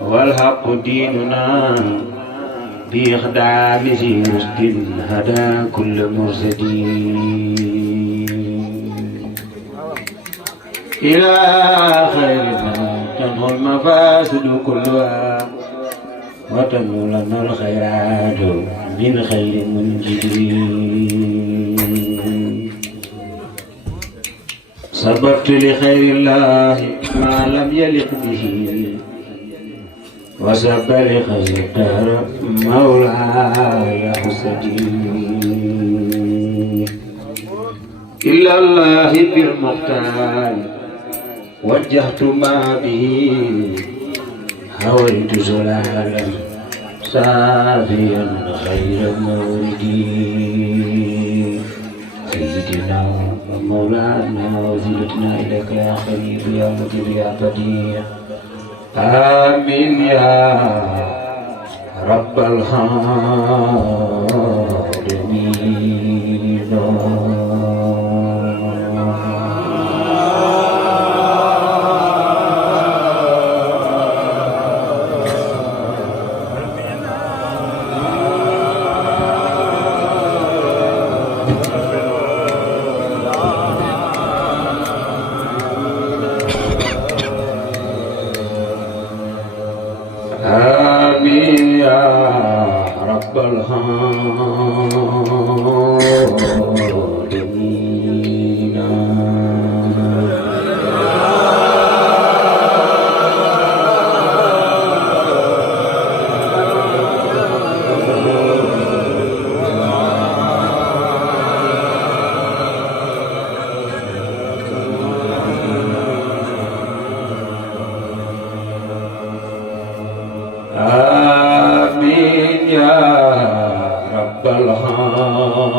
والحق ديننا بإخدام ذي رشد هدى كل مرشد إلى خير تنهو المفاسد كلها وتنهو لنا الخيرات من خير منجد صبرت لخير الله ما لم يلق به وصبر خزدار مولاي حسدي إلا الله بالمختار وجهت ما به هويت زلالا صافيا خير موردي سيدنا ومولانا وزيلتنا إليك يا خليل يا مجيب يا بديع آمين يا رب العالمين آمين يا رب العالمين آمين يا رب العالمين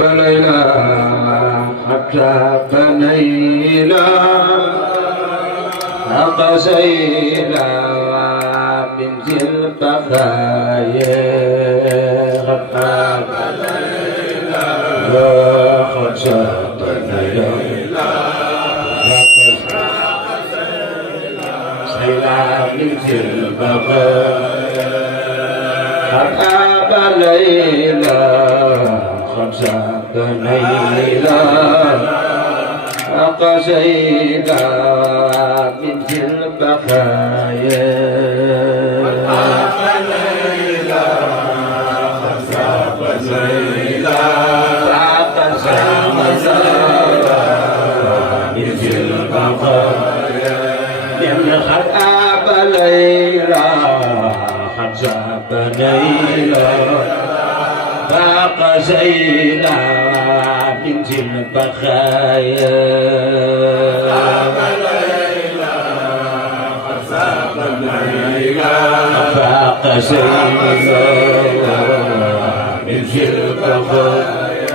بنينا حتى بنينا قصينا بنت البقايا حتى بنينا بنينا قصينا بنت البقايا حتى بنينا بنينا قصينا من البقايا بنينا بنينا من البقايا من خلق ليلى خمسة بنينا فقسينا بنت البخايا فقسينا بنت البخايا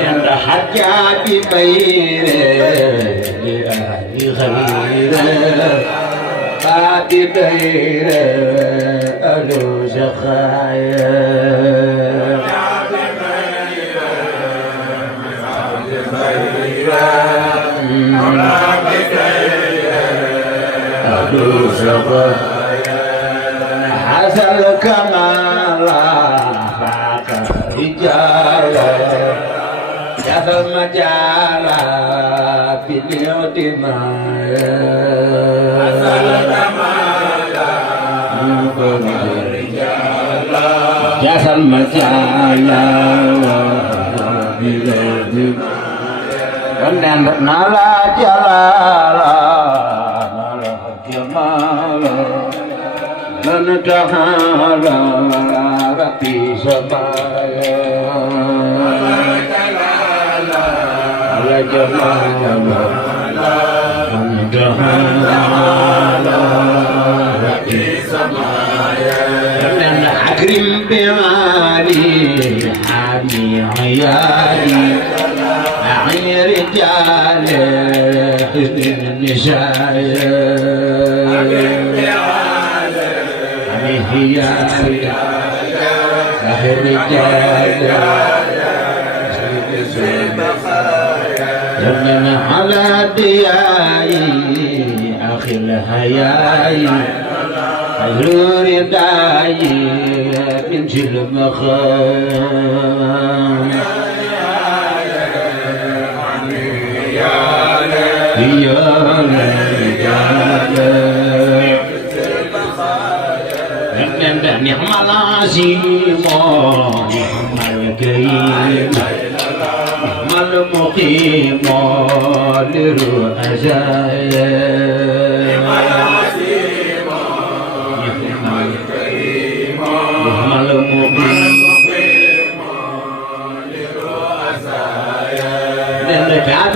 عند حجاب بيره لأهل خيره بعد بيره ألو زخايا حسن الكمال فاق رجال جاز المجال في اليتيماء حسن الكمال فاق رجال جاز المجال في اليتيماء نالا جلالا من تعالى ربي سمايا على جمال من تعالى ربي سمايا من أكرم بما عالي حامي عيالي أعي رجال حسن النساء عمي عيالي أعي رجال يمن على دياي أخي الهياي حلو رداي من جل مخام يا رجال نعم العظيم نعم الكريم نعم المقيم للرؤساء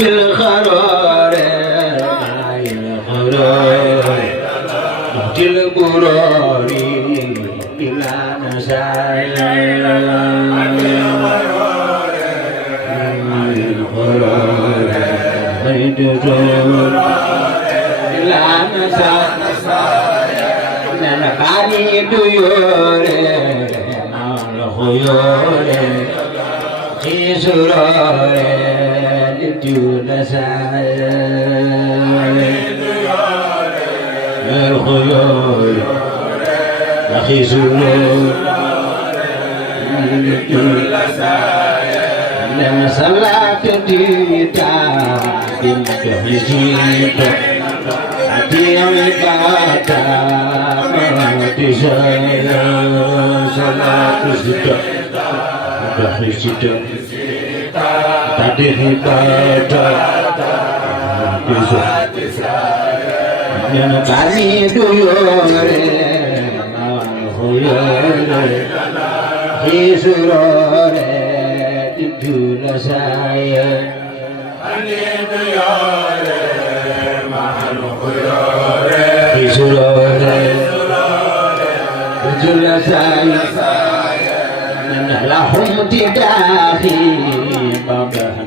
في الخرار معي الخرار نهج البرار إلى نسايا الخرار هيد زور إلى نسايا نلقاني ديور مع الخيور في سرور دون سايا الخيول أخي سرور دون سايا لما صلاة ديتا بنت حجيتا أتي عبادا موت سايا صلاة ستا حجيتا tadi ibadah yang kami duyore khuyore hisurore dudula saya kami duyore mahal khuyore hisurore dudula saya lahum tidahi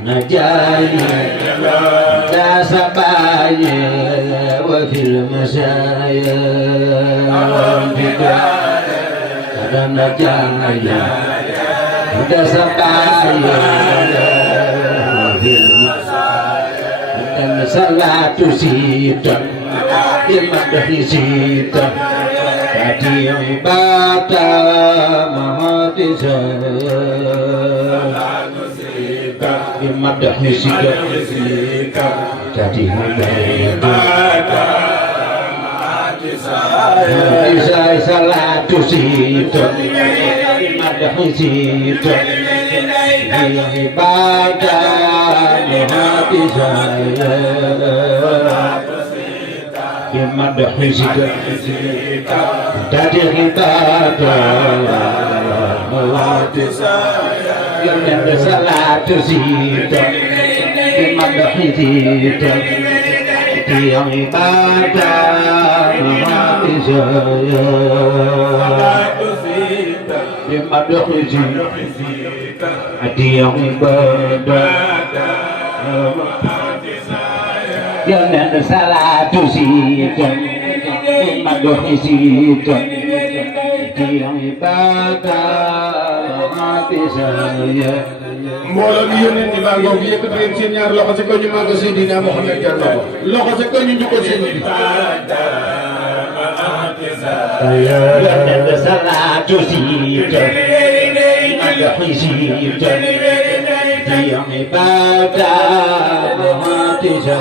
نجاي لا سبايا وفي المسايا هذا نجاي لا سبايا وفي المسايا صلاة سيدا بمدح سيدا تأتي عبادة مهدسا بمدح سيدا تأتي عبادة إذا صلاة سيدا بمدح سيدا عبادة مهدسا بمدح سيدا تأتي عبادة مهدسا يوم صلاة سيدا بمدح سيدا في عبادة مهدسا بمدح سيدا في عبادة يوم صلاة سيدا بمدح سيدا في عبادة mbooloo mi yónnee ni baa ngoog yëkkati leen seen ñaar loxo ci kaw ñu màgg Seydina Muhammad jar na ko loxo ci kaw ñu njukkal seen bi yónnee salaatu siita madaxi siita di ibaada muhaddisa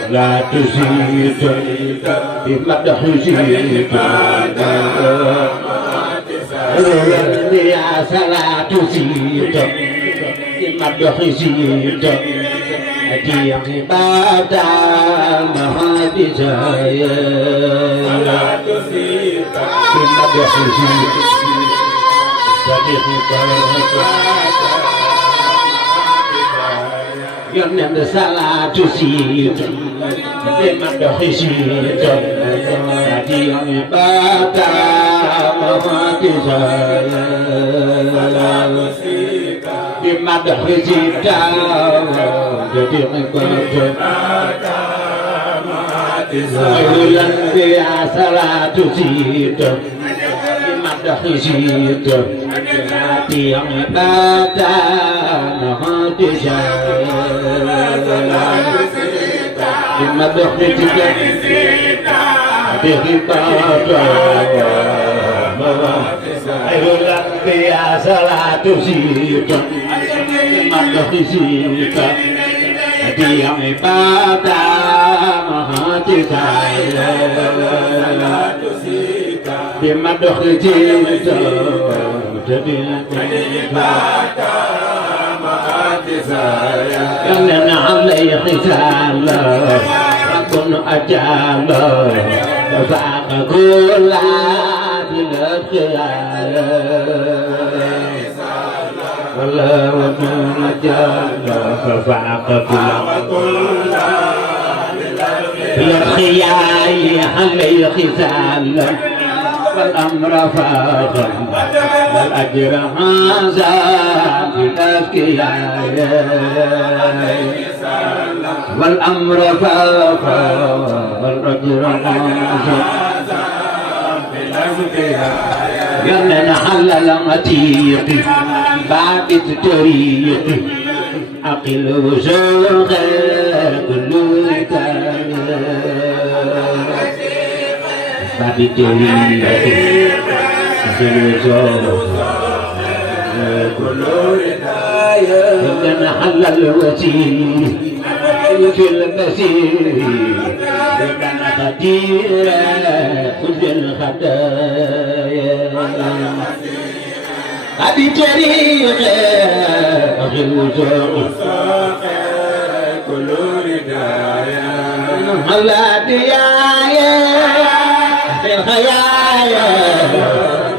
salaatu siita di madaxi siita يا صلاة سيدا بمدح سيدا أتي عبادة مهدسا صلاة سيدا بمدح سيدا يوم صلاة سيدا بمدح سيدا أتي عبادة معجزة بمدح زيدا خير الأنبياء صلاة زيدا بمدح زيدا في عبادة معجزة بمدح زيدا خير الأنبياء صلاة زيدا بمدح زيدا في عبادة معجزة بمدح زيدا كان عليه حساب كن أجاب فاق كل بالخيال والله ومن أجاب فاق كل بالخيال عليه حساب والأمر فاق والأجر هذا بالأذكياء والأمر فاق والأجر هذا يمن حلل متيق بعد الطريق أقل وزوغ كل بعد الطريق أقل وزوغ كل يمن حلل وتيق في المسير كان خطيرا خذ الخطايا أبي طريق أخي الوزوق كل ردايا هلا ديايا في الخيايا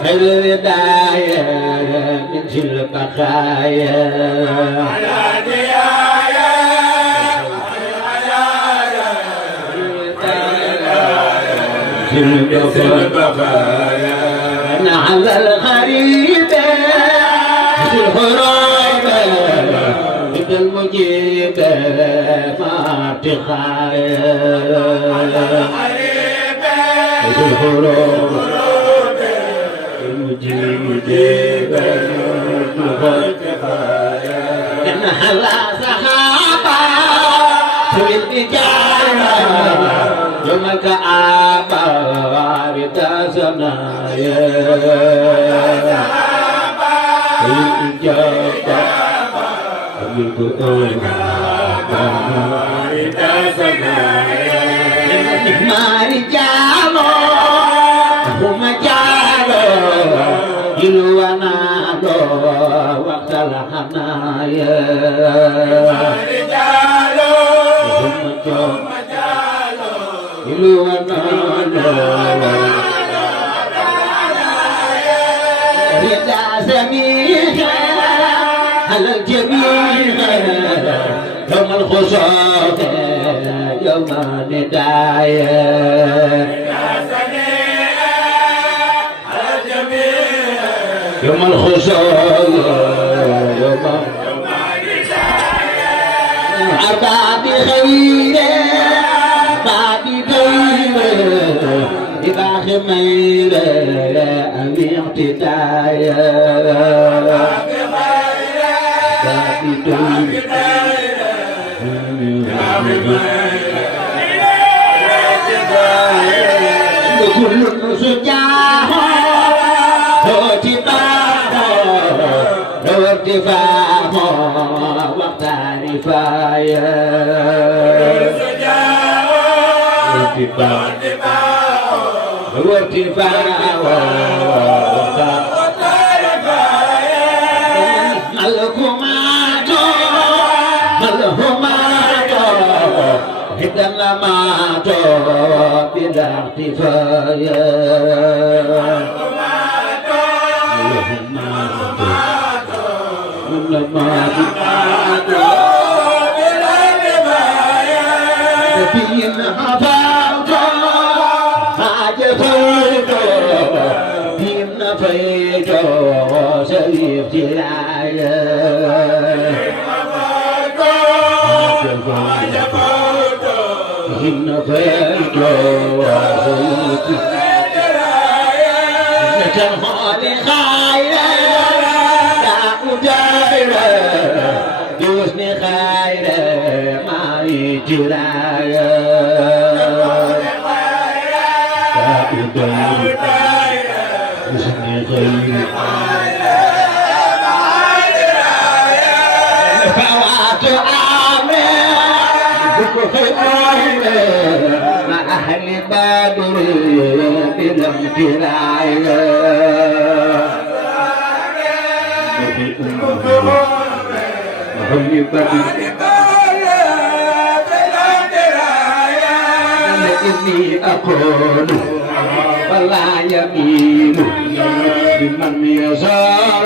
في الردايا من شل البقايا على ديايا في البقايا على الغريب في الغراب في المجيب ما تخايا في الغراب المجيب ما تخايا كان على صحابة في الإجابة يوم كآبة رتا سنايا الإجابة رتا سنايا ما رجالو هم جالو يلوانا وقت الحنايا رجالو هم جالو يلوانا رضا سميها على الجميع يوم الخصوص يوم الندايا على الجميع يوم الخصوص يوم الندايا بعد خير بعد خير إباخ مير أمي اعتدايا بعد كل سجاه ارتفاع وقت رفايا ارتفاع وقت ملكمات هدمات بلا اختفايا فيجو شريف جلايا إن فيجو شريف جلايا نجمع لخيرا لا مجايرا يوسني خيرا ما يجرايا فوات عامر مع أهل بدر بالامتلاء أهل بدر إني أقول ولا يمين لمن يزار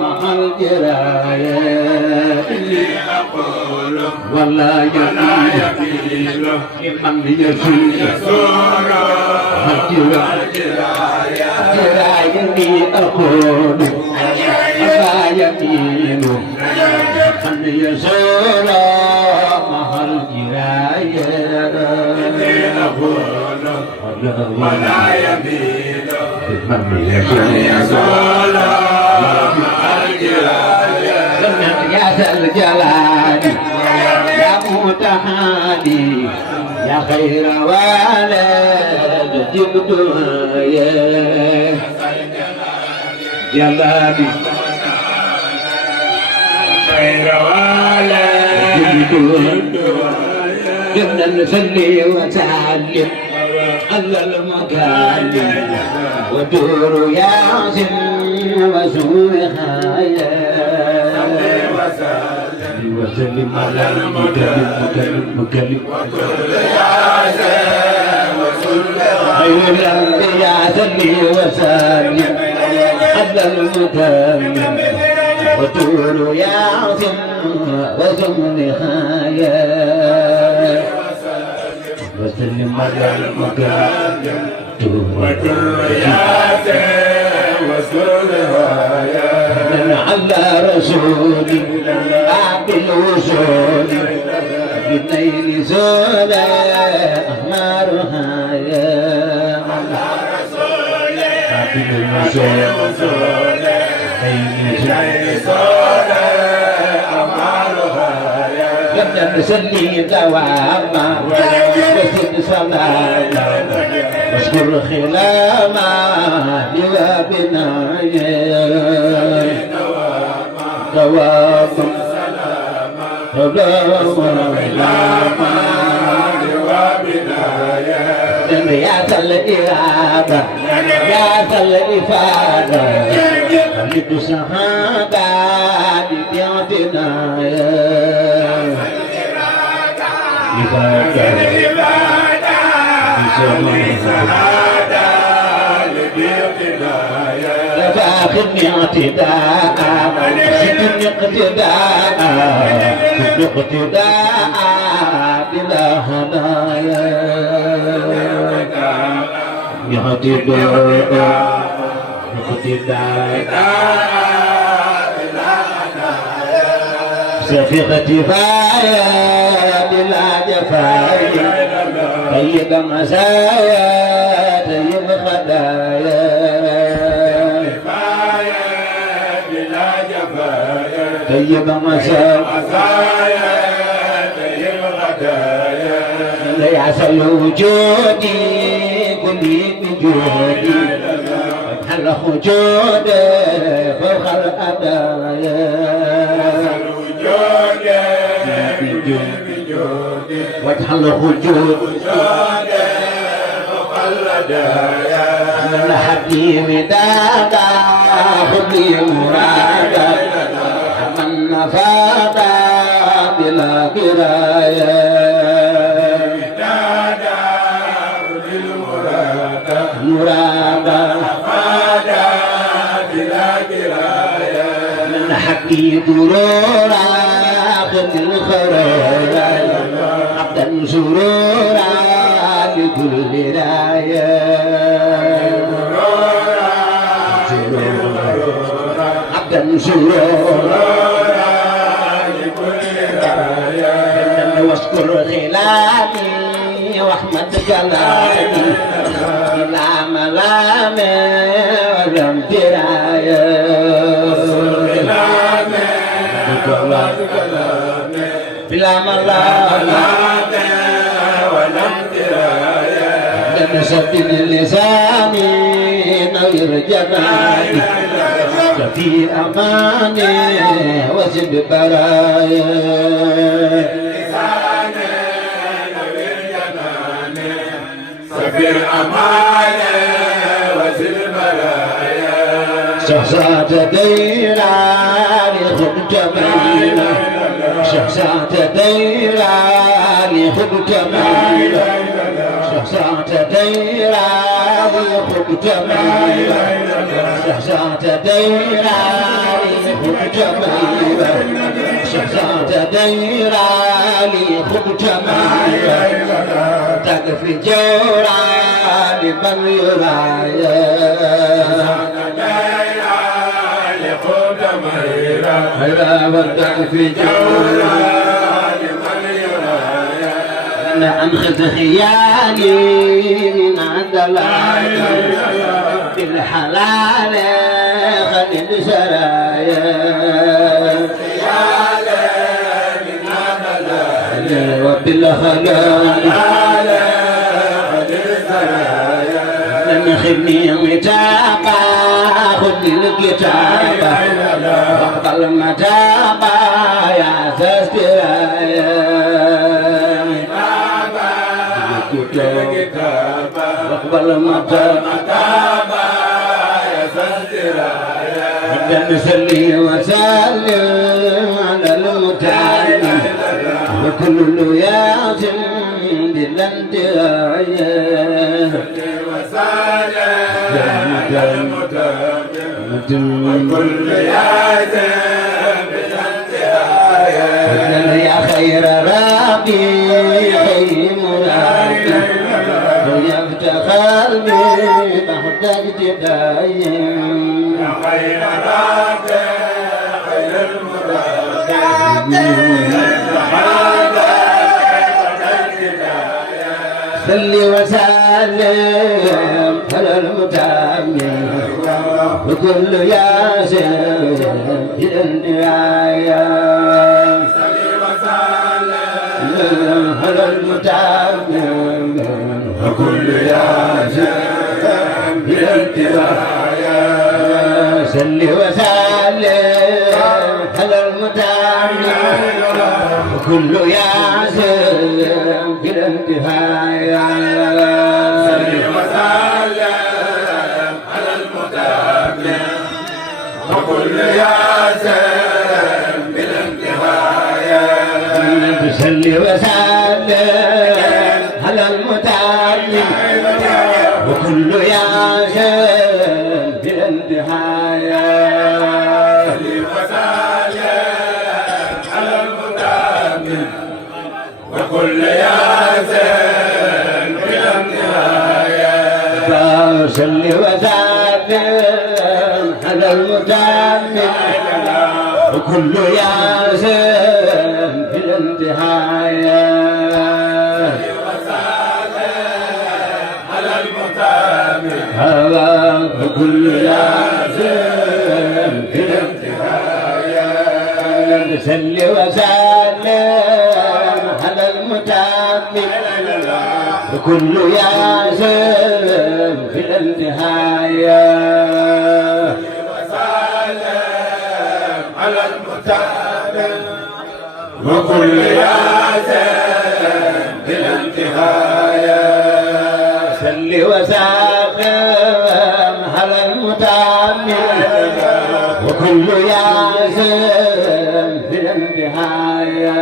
مع الجراية إني أقول ولا يمين لمن يزار مع الجراية إني أقول ولا يمين لمن يزار مع الجراية ولا يمين من يزول مع الجلال يا ذا الجلال يا متحالي يا خير والد جبتها يا جلالي خير والد جبتها جبنا نصلي وسلم على المكان ودور ياسم وسوها يا وسلم على المكلم ودور ياسم وسوها خير الانبياء صلي وسلم على المكان ودور ياسم وسوها يا وسلم على المكان وكل ياسر وسلها على رسولي بعد الوصول بالليل زول أحمرها على رسولي بعد الوصول بالليل زول أحمرها لم نسلي دواما وسد صلاة واشكر خلاما لوابنا دواما خلاما لوابنا يا ذا الإرادة يا ذا الإفادة خليك شهادة لبيعتنا فاخذني اعتداء زدني اقتداء كل اقتداء بلا هدايا اعتداء سفيقة فايا بلا جفايا طيب مسايا طيب خدايا بلا جفايا طيب مسايا طيب خدايا لا يعسل وجودي كلي بجودي حل خجودي فوق الأدايا وجه الخجود من حكيم دادا خذي مرادا من نفادا بلا كرايا دادا خذي مرادا نفادا بلا كرايا من حكيم درورا خذي الخرايا عبدا سرورا لكل راية عبدا سرورا واشكر خلالي واحمد كلامي بلا ملام ولا امترايا بلا ملام ولا امترايا لنسب اللسان نوير جمالي في أماني وزد برايا في الأمان وزل المرايا شخصات ديرا لخد جميلة شخصات ديرا لخد جميلة شخصات ديرا لخد جميلة شخصات ديرا لخد جميلة شخصات ديرا لخد جميلة تكفي جورا لمن يرايا لخد جميلة تكفي جورا لمن يرايا عن خذ خيالي من عند الله بالحلال خلي سرايا وبالخلال لم يخبني متابا خذ الكتابة واقبل متابا يا سسترايا واقبل متابا يا سسترايا نسلي وسلم على المتعلم وكل ياتم بالانتهاء وسلم وكل ياتم بالانتهاء يا خير ربي خير مرابي ويفتخر بي بعد ابتدائي يا خير ربي خير المرابي صل وسلم على المتامل وكل ياسر في النهاية صل وسلم على المتامل وكل ياسر في النهاية صل وسلم على المتامل وكل ياسر في الانتهاء صل وسلم على المتابع وكل ياسر في الانتهاء صل وسلم على المتابع وكل ياسر في الانتهاء صل وسلم على المتابع وكل ياسر بلا نهاية صل وسلم على المتامل وكل ياسر بلا نهاية على المتامل وكل ياسر بلا نهاية صل وسلم على المتامل وكل ياسر في النهاية وسلم على المتامل وكل ياسر في النهاية صل وسلم على المتامل وكل ياسر في النهاية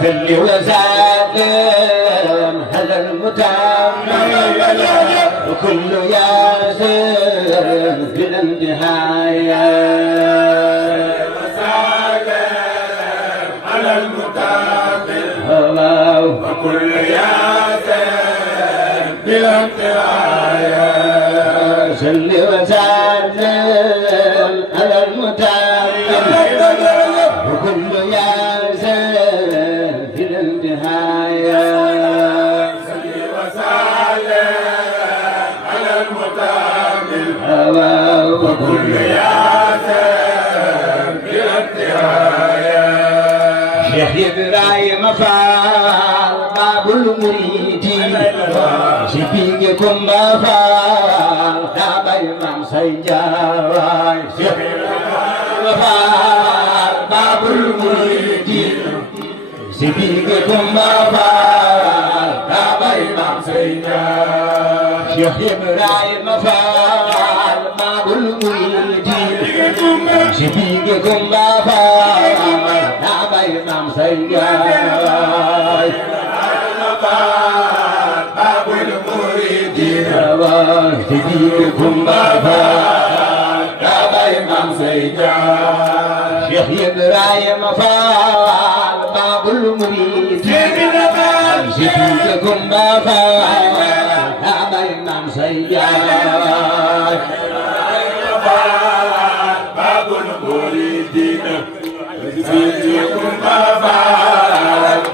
صل وسلم على المتامل وكل ياسر في النهاية وسلم على وكل ياسر بلا انتهاء صل وسلم على المتابع وكل ياسر بلا انتهاء صل وسلم على المتابع وكل ياسر بلا انتهاء شيخ إبراهيم فال باب المريدين شفيقكم فال داب إمام سيجاي شيخ إبراهيم فال باب المريدين شفيقكم فال داب إمام سيجاي شيخ إبراهيم فال باب المريدين شفيقكم فال داب إمام سيجاي باب المريدين شفيقكم فال داب إمام سيجاي شيخ إبراهيم فال باب المريدين شفيقكم فال داب إمام سيجاي باب المريدين فيكم بابا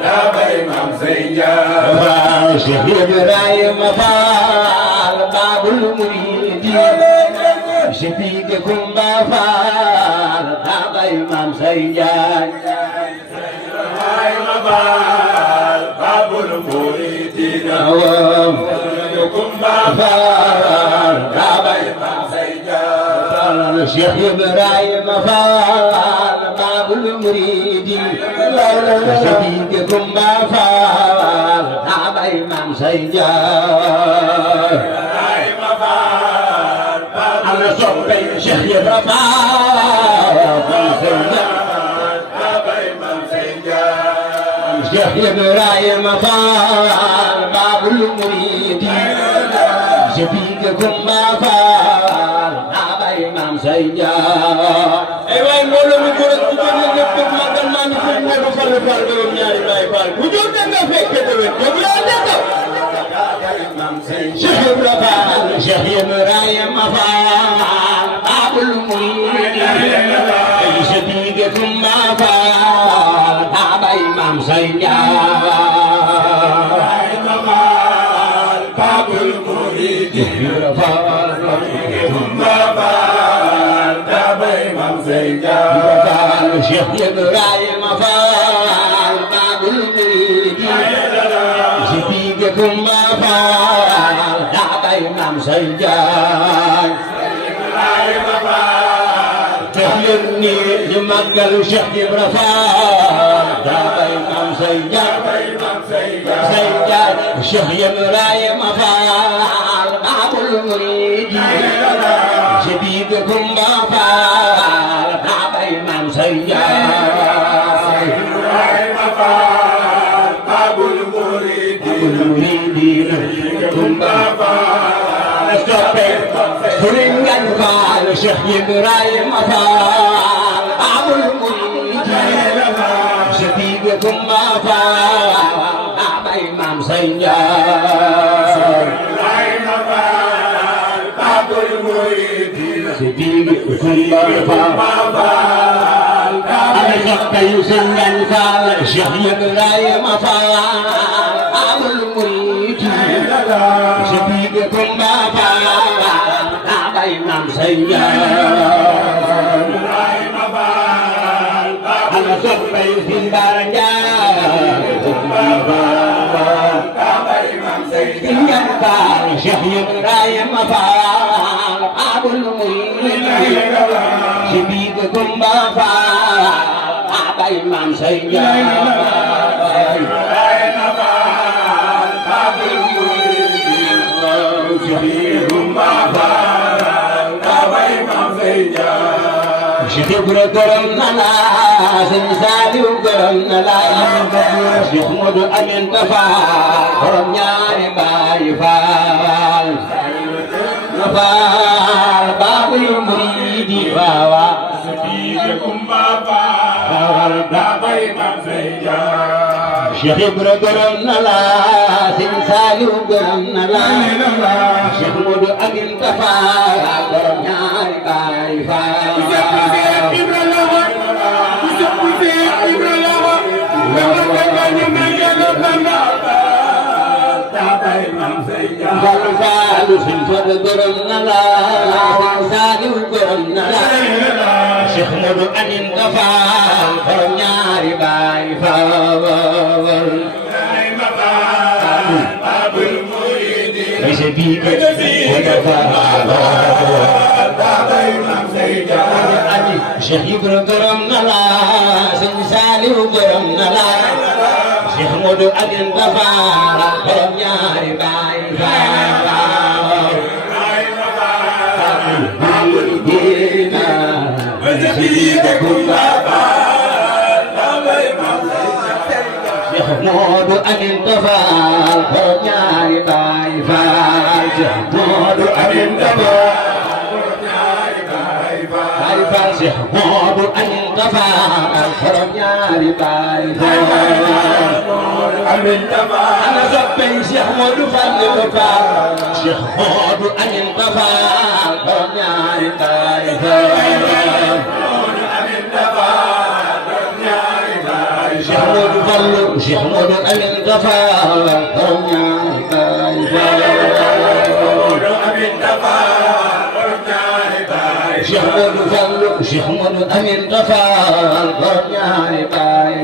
داب إمام سيجاي شيخ إبراهيم فال باب المريدين شفيقكم فال داب إمام سيجاي باب المريدين فيكم فال داب إمام سيجاي شيخ إبراهيم فال باب المريدين شفيقكم فال داب إمام سيجاي أنا صبي شيخ شيخ إبراهيم فال باب المريدين شفيقكم فال داب إمام سيجاي ay waay mbooloo mi góor ak jigéen ñi ñëpp def magal maa ngi fi mu nekk Fall Fall borom ñaari Baay Fall bu jóg da nga fekke déwén dégg yaa dégg Cheikh Ibra Fall Cheikh Ibrahima Fall Babul Muriidin شفيقكم فال داب إمام سيجاي باب المريدين داب إمام سيجاي شيخ إبراهيم فال باب المريدين شفيقكم فال داب إمام سيجاي تهلني لمقل شيخ إبراهيم فال داب إمام سيجاي سيجاي شيخ إبراهيم فال باب المريدين شفيقكم فال داب إمام سيجاي باب المريدين المريدين كم سرنجان فال شيخ إبراهيم فال باب المريدين شفيقكم فال داب إمام سيجاي باب المريدين شفيقكم فال أنا شقي سرنجان فال شيخ إبراهيم فال باب المريدين شفيقكم فال داب إمام سيجاي أنا شقي سرنجان سرنجان فال شيخ إبراهيم فال باب المريدين شفيقكم فال داب إمام سيجاي Cheikh Ibra gërëm na la Sëñ Saaliw gërëm na la Cheikh Modou Aminta Fall borom ñaari Baay Fall na Fall Baabul Muriidi waawa Cheikh Ibra gërëm na la Sëñ Saliou gërëm na la Cheikh Modou Amin Tafa borom ñaari baay faal Fallu Fallu Sëñ Fadu gërëm na la Sëñ Saliou gërëm na la Cheikh Modou Amin Tafa borom ñaari baay faal Ese bibe Cheikh Ibra gërëm na la Sëñ Saliou gërëm na la Cheikh Modou Amin Tafa borom ñaari baay Cheikh Modou Amin Tafa borom ñaari baay faal Cheikh Modou Amin Tafa Cheikh Modou Amin Tafa borom ñaari baay faal Amin Tafa ana soppey Cheikh Modou Fallou Fall Cheikh Modou Amin Tafa borom ñaari baay faal Amin Tafa Cheikh Modou Fallou Cheikh Modou Amin Tafa borom ñaari baay faal Amin Tafa borom ñaari baay Cheikh Modou Fallou Cheikh Modou Amin Tafa borom ñaari baay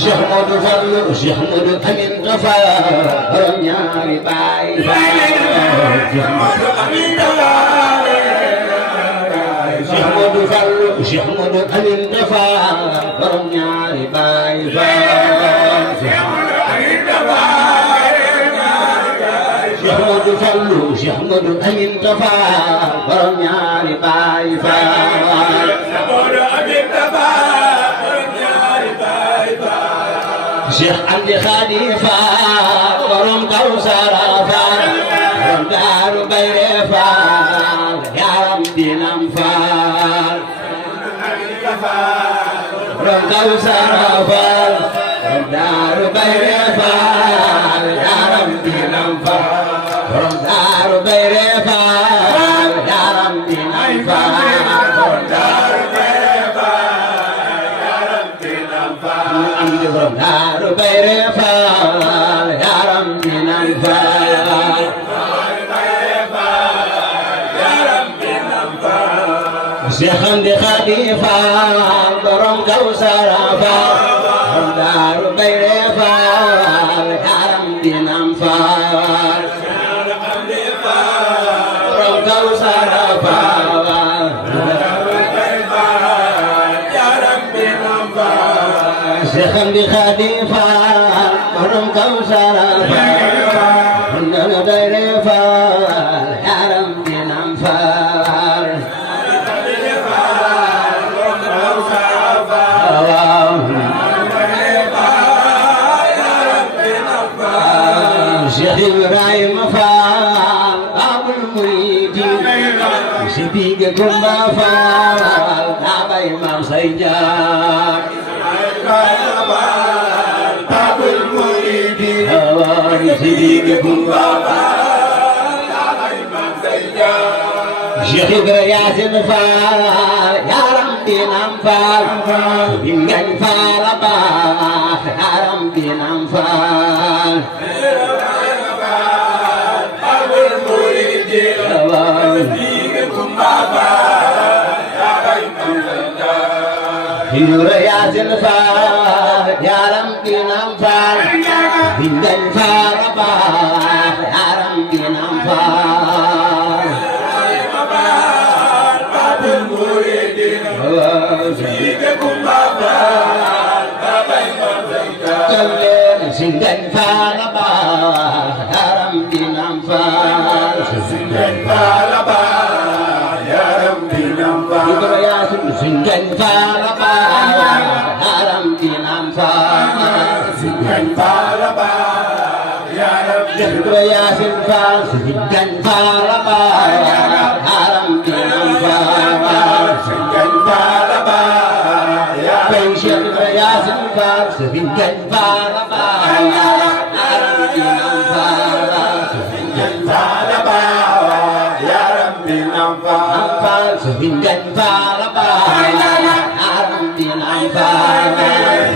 Cheikh Modou Fallou Cheikh Modou Amin Tafa borom ñaari baay Cheikh Modou Amin Tafa Cheikh Modou Fallou Cheikh Modou Amin Tafa borom ñaari baay Cheikh Modou Fallou Cheikh Modou Amin Tafa borom ñaari baay Cheikh Amdi Khadi Fall borom Kawsara Fall borom Daaru Bayre Fall yaram dinam Fall borom Kawsara Fall borom Daaru Bayre Fall yaram dinam Fall borom Daaru Bayre Fall yaram dinam Fall borom Daaru Bayre borom Daaru Bayre Fall yaram dinam Fall Cheikh Amdi Khadi Fall borom Kawsara Fall borom Daaru Bayre Fall yaram dinam Fall borom Kawsara Fall Cheikh Amdi Khadi Fall borom Kawsara Fall borom Daaru Bayre Fall yaram dinam Fall Cheikh Ibrahima Fall Babul Mouridine si biige Kumba Fall daa bay Maam Say Njaay Babul Mouridine si biige Kumba Fall daa bay Maam Say Njaay Cheikh Ibra Yaasin Fall yaram dinam Fall Bingañ Fall baax yaram dinam Fall Ibra Yaasin Fall yaram dinam Fall Bingañ Fall baax yaram dinam Fall Bingañ Fall baax yaram dinam Fall Bingañ Fall baax yaram dinam Fall Ibra Yaasin Bingañ Fall baax yaram dinam Fall Bingañ Fall baax yaram Ibra Yaasin Fall Bingañ Fall baax yaram dinam Fall Bingañ Fall baax Sëriñ Gañ Faal Baay yaram bi nam faal Sëriñ Gañ Faal Baay yaram bi nam faal Sëriñ Gañ Faal Baay yaram bi nam faal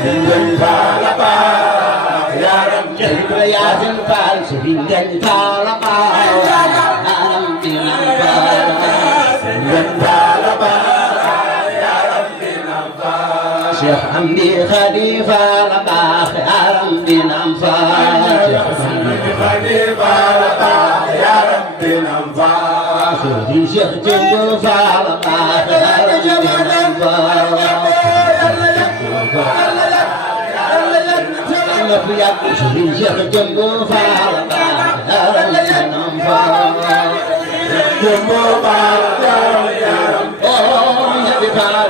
Sëriñ Gañ Faal Baay yaram bi Yaasin Faal Sëriñ Gañ Faal Baay yaram bi nam faal Sëriñ Gañ Faal Baay yaram bi nam faal Cheikh Amdi Khadi Faal baax yaram bi nam faal Cheikh Amdi Khadi Faal baax yaram bi nam faal Sëriñ Cheikh Jëmbu Faal baax yaram bi nam faal Sëriñ Cheikh Jëmbu Faal baax yaram bi nam faal Jëmbu Faal yaram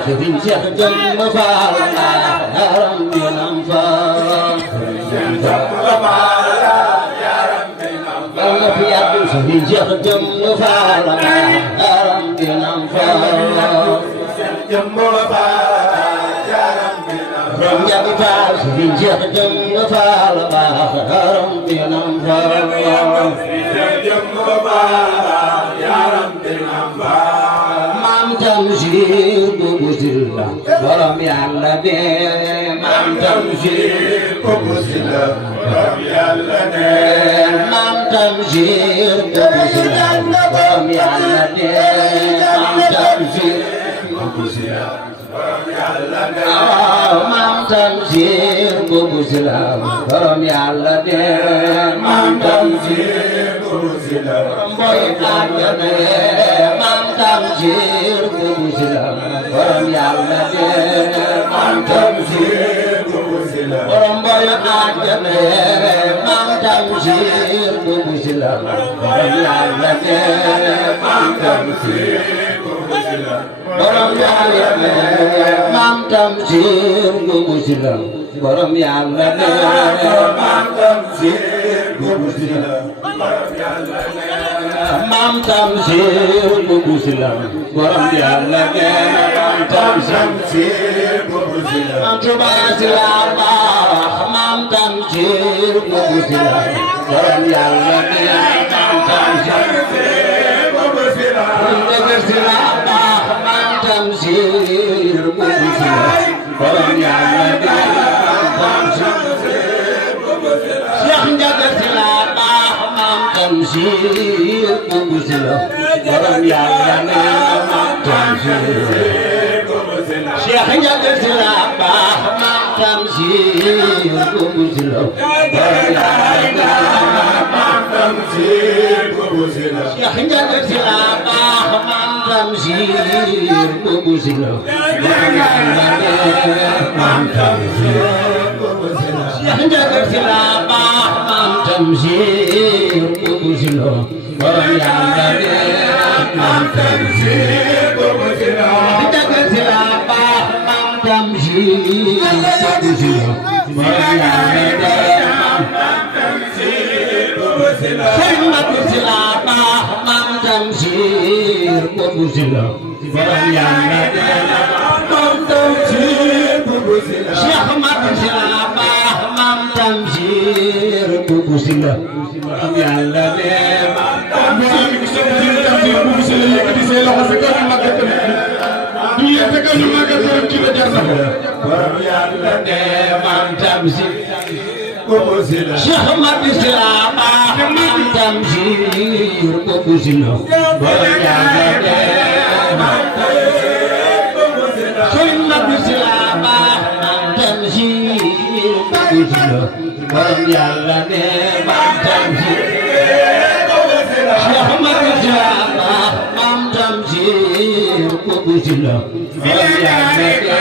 Sëriñ Cheikh Jëmbu Faal yaram bi nam faal Sëriñ Cheikh Jëmbu Faal yaram bi nam faal Njabi Faal Sëriñ Cheikh Jëmbu Faal yaram bi nam faal Maam Tamsir Bubu Silla borom Yàlla be Maam Tamsir Bubu Silla borom Yàlla be Maam Tamsir Bubu Silla borom Yàlla be Maam Tamsir Bubu Silla borom Yàlla be Maam Tamsir Bubu Silla borom Yàlla be Maam Tamsir Bubu Silla boy àjjana Maam Tamsir Bubu Silla borom Yàlla be Maam Tamsir Bubu Silla borom boy àjjana Maam Tamsir Bubu Silla borom Yàlla be Maam Tamsir Bubu Silla borom Yàlla be Maam Tamsir Bubu Silla borom Yàlla be Maam Tamsir Bubu Silla borom Yàlla be Maam Tamsir Bubu Silla borom Yàlla be Maam Tamsir Bubu Silla Tuuba Silla baax Maam Tamsir Bubu Silla borom Yàlla be Maam Tamsir Bubu Silla Ndege Silla baax Maam Tamsir Bubu Silla borom Yàlla be Maam Tamsir Bubu Silla Cheikh Ndege Silla baax Maam Tamsir Bubu Silla borom Yàlla be Maam Tamsir Bubu Silla Cheikh Ndege Silla baax Maam Tamsir Bubu Silla borom Yàlla be Maam Tamsir Bubu Silla Cheikh Ndege Silla baax Maam Tamsir Bubu Silla borom Yàlla be Maam Tamsir Bubu Silla Cheikh Ndege Silla baax Maam Tamsir Bubu Silla borom Yàlla be Maam Tamsir Bubu Silla Ndege Silla baax Maam Tamsir Bubu Silla borom Yàlla be Maam Tamsir Bubu Silla Sëriñ Madu Silla baax Maam Tamsir Bubu Silla borom Yàlla be Maam Tamsir Bubu Silla Cheikh Madu Silla baax Maam Tamsir Bubu Silla borom Yàlla be Maam Tamsir Bubu Silla yëkkati say loxo fi kaw ñu màggal ko du yëkkati kaw ñu màggal ko ci la jar na ko borom Yàlla be Maam Tamsir Bubu Silla Cheikh Madu Silla baax Maam Tamsir Bubu Silla borom Yàlla be Maam Tamsir Bubu Silla Sëriñ Madu Silla baax Maam Tamsir Bubu Silla borom Yàlla be Maam Tamsir Bubu Silla Cheikh Madu Silla baax Maam Tamsir Bubu Silla borom Yàlla be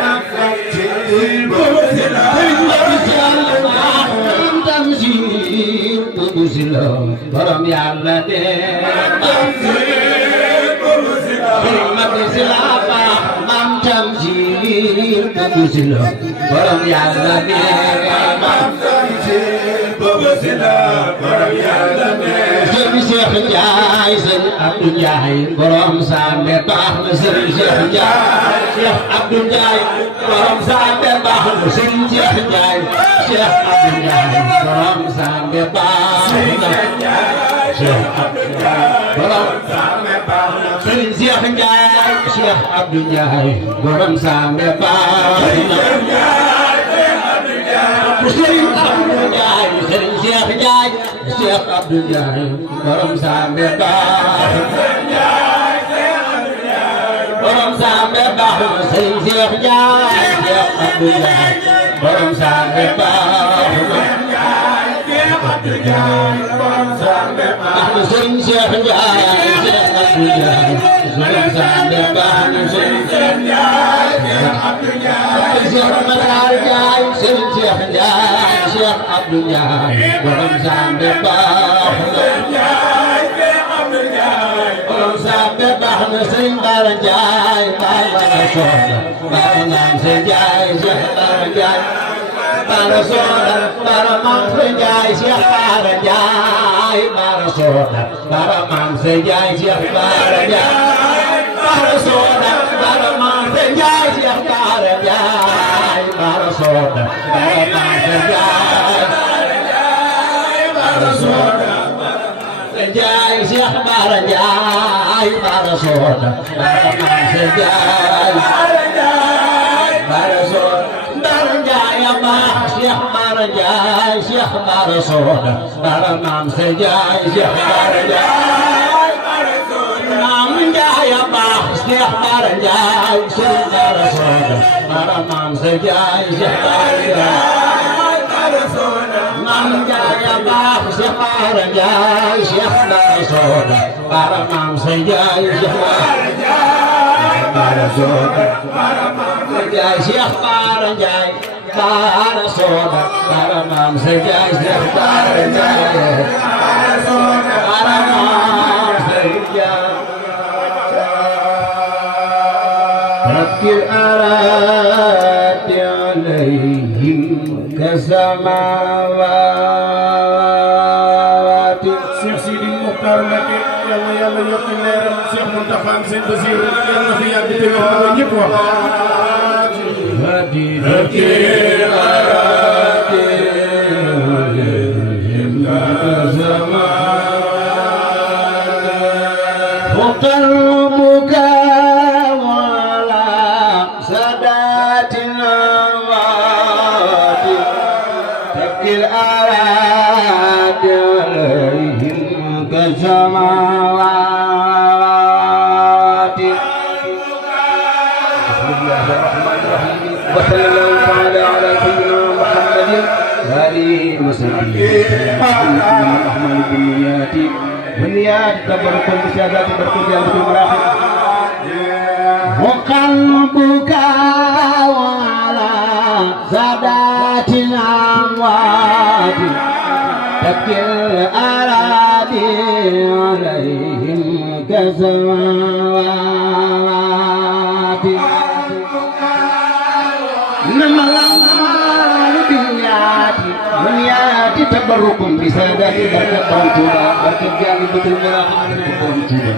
Maam Tamsir Bubu Silla Sëriñ Madu Silla baax Maam Tamsir Bubu Silla borom Yàlla be Maam Tamsir Bubu Silla Sëriñ Madu Silla baax Maam Tamsir Bubu Silla borom Yàlla be Maam Tamsir Bubu Silla borom Yàlla be Cheikh Ndiaye sëñ Abdou Ndiaye borom Sambe baax na sëñ Cheikh Ndiaye Cheikh Abdou Ndiaye borom Sambe baax na sëñ Cheikh Ndiaye Cheikh Abdou Ndiaye borom Sambe baax na Cheikh Abdou Ndiaye borom Sambe baax na sëñ Cheikh Ndiaye Cheikh Abdou Ndiaye borom Sambe baax na Serigne Abdou Ndiaye Serigne Cheikh Ndiaye Cheikh Abdou Ndiaye borom Sambe baax borom Sambe baax Serigne Cheikh Ndiaye Cheikh Abdou Ndiaye borom Sambe baax Serigne Cheikh Ndiaye Cheikh Abdou Ndiaye borom Sambe baax Serigne Cheikh Ndiaye Cheikh Abdou Ndiaye Cheikh Matar Ndiaye Serigne Cheikh Ndiaye Cheikh Abdou Ndiaye borom Sambe baax borom Sambe baax na Serigne Bara Ndiaye Bara Soda Bara Namse Ndiaye Cheikh Bara Ndiaye Bara Soda Bara Namse Ndiaye Cheikh Bara Ndiaye Bara Soda Bara Namse Ndiaye Cheikh Bara Ndiaye Bara Soda Bara Namse Ndiaye Cheikh Bara Ndiaye Bara Soda Bara Namse Ndiaye Bara Soda Ndiaye Cheikh Bara Ndiaye Bara Soda Bara Namse Ndiaye Bara Soda Bara Ndiaye baax Cheikh Bara Ndiaye Cheikh Bara Soda Bara Namse Ndiaye Cheikh Bara Ndiaye Maam Ndiaye baax Cheikh Bara Ndiaye Cheikh Bara Soda Bara Namse Ndiaye Cheikh Bara Ndiaye Maam Ndiaye baax Cheikh Bara Ndiaye Cheikh Bara Soda Bara Namse Ndiaye Cheikh Bara Soda Bara Namse Ndiaye Cheikh Bara Ndiaye Bara Soda Bara Namse Ndiaye Cheikh Bara Ndiaye Bara Soda Bara Namse Ndiaye Rabbir arati alayhim kasamawati Cheikh Sidi Mokhtar Mbacké yàlla yàlla yokk leeram Cheikh Mountakha seen Basiru yàlla na fi yàgg te wér ko ñëpp wax Rabbir arati alayhim kasamawati وقلبك ولا سادات الأموات تبكي الآلات عليهم كالسماوات بسم الله الرحمن الرحيم وصلى الله تعالى على سيدنا محمد وآله وصحبه الرحمن بالنيات والنيات تبارك المشاهدات تبارك الجامعة المراحل وقلبك وعلى سادات الأموات تبكي الأراضي عليهم كسماوات إنما الأعمال بالنيات والنيات تبرك بسادات بركة قوتنا بركة جانبة المراحل قوتنا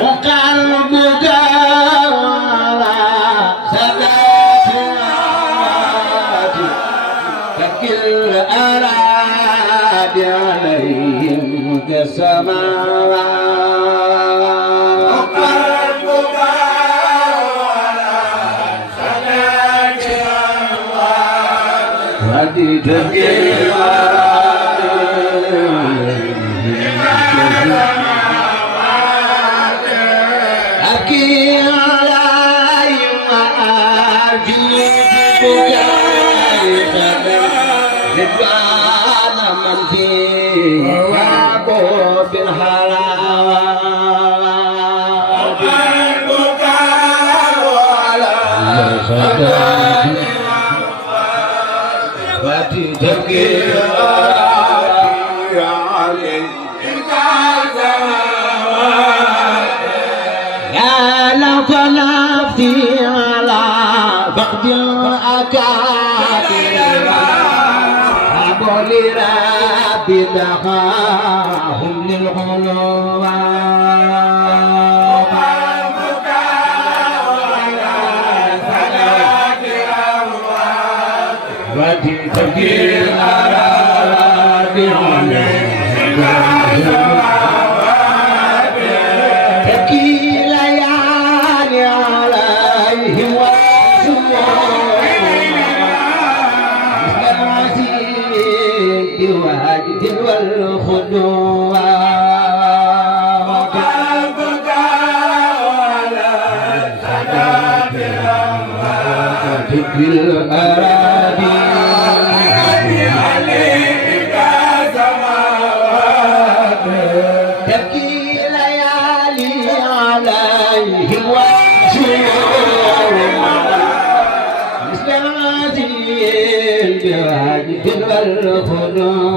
وقلبك وعلى سادات الأموات تبكي الأراضي عليهم كالسماوات وقلبك وعلى سادات الأموات تبكي أبكي عليهم أرجوك بكائك رضوان من فيه وابو بالحلاوات وقلبك وعلى سادات الأموات تبكي عليهم فنفتي على فقد الأكابر أبو لرا دعاهم للقلوب وتلتقي الأراضي تبكي ليالي عليهم والسموم والخدوع وقلبك على سادات الأموات في الأراضي عليك سماوات تبكي ليالي عليهم وشور مثل العزيز بواجد والخدوع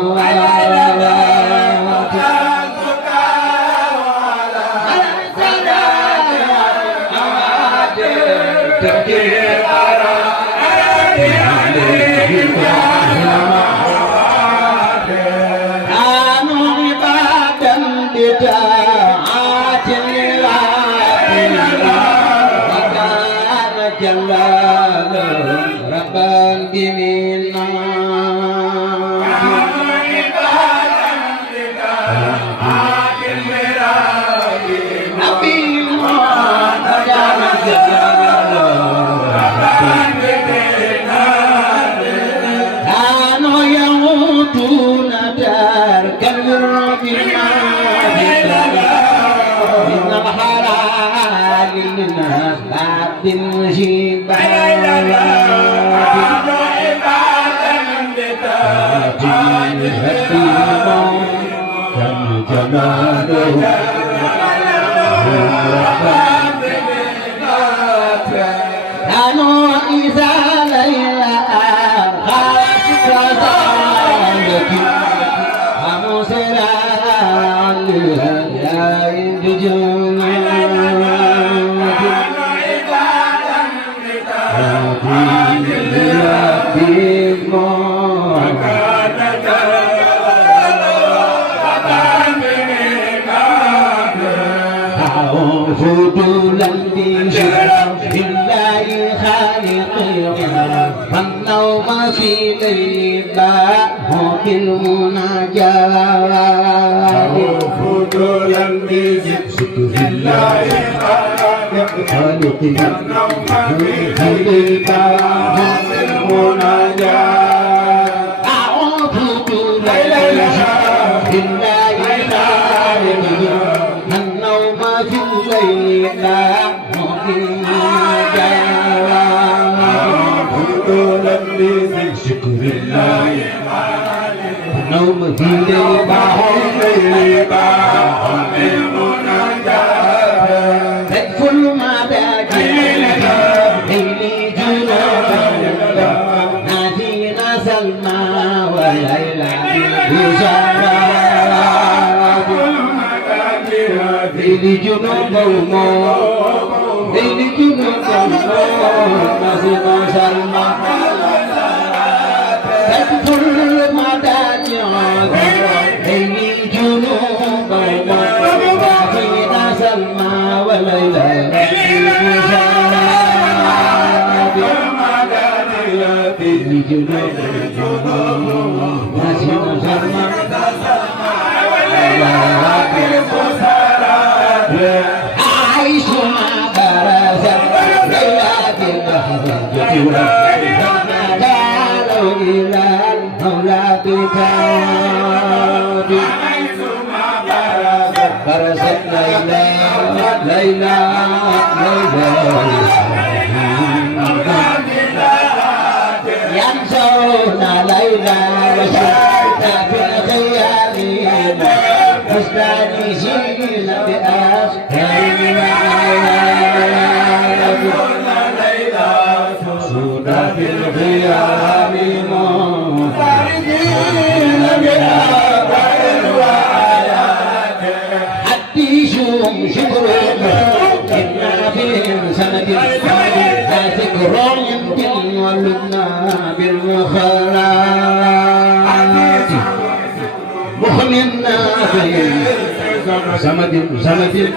زمد زمد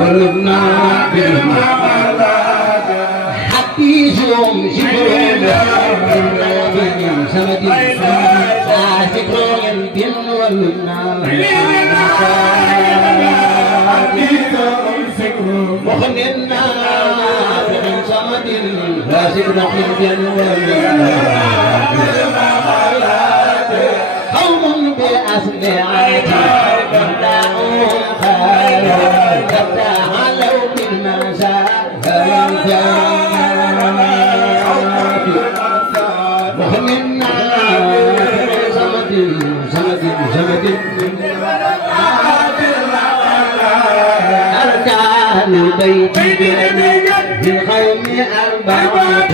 ولدنا حبيهم شكرهم زمد شكرهم بن ولدنا وخلنا بن زمد لا شكرهم بن ولدنا قوم بأسمعتي دعوهم خيرا تعالوا بالمساء وهمنا زمد زمد زمد أركان البيت بالخيم أربعة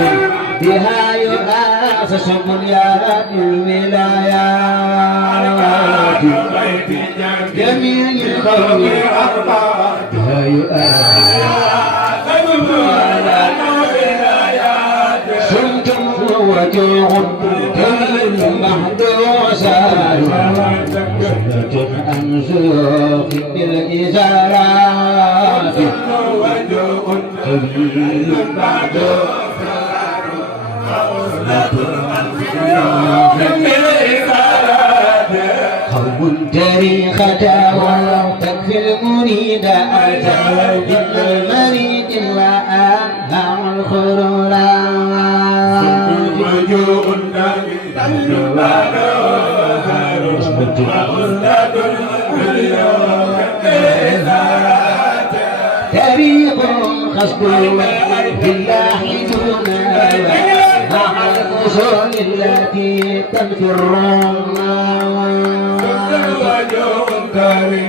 بها يؤسس بنيان الولايات جميع القوم بها يؤسس سلطان وجوع كل محدوثات سنة أنسوخ بالإزارات كل قوم تاريخة ولو تكفي المريد أتى بالمريد وآها الخرورات تاريخ خصب بالله دون مع الأصول التي تنفي الرمات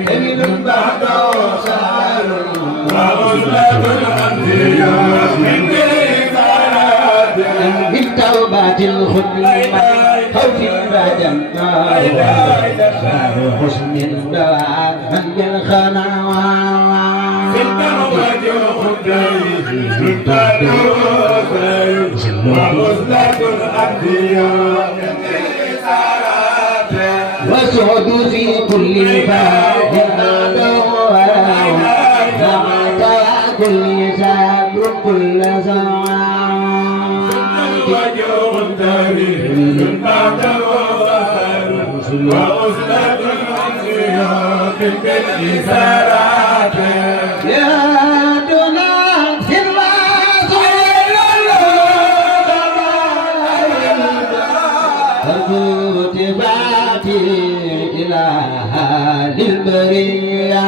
كريم بعد وصال وغسلة الأنبياء من بالتوبة الخدمة خوف رجم حسن دواء من بالخنوات بالتوبة الخدمة وغسلة الأنبياء وسعد في كل باب مع كل سابر كل زمان وجوه تاريخ بعد وغسلة الأنبياء بالإسارات يا دنا في الواسع إلى البرية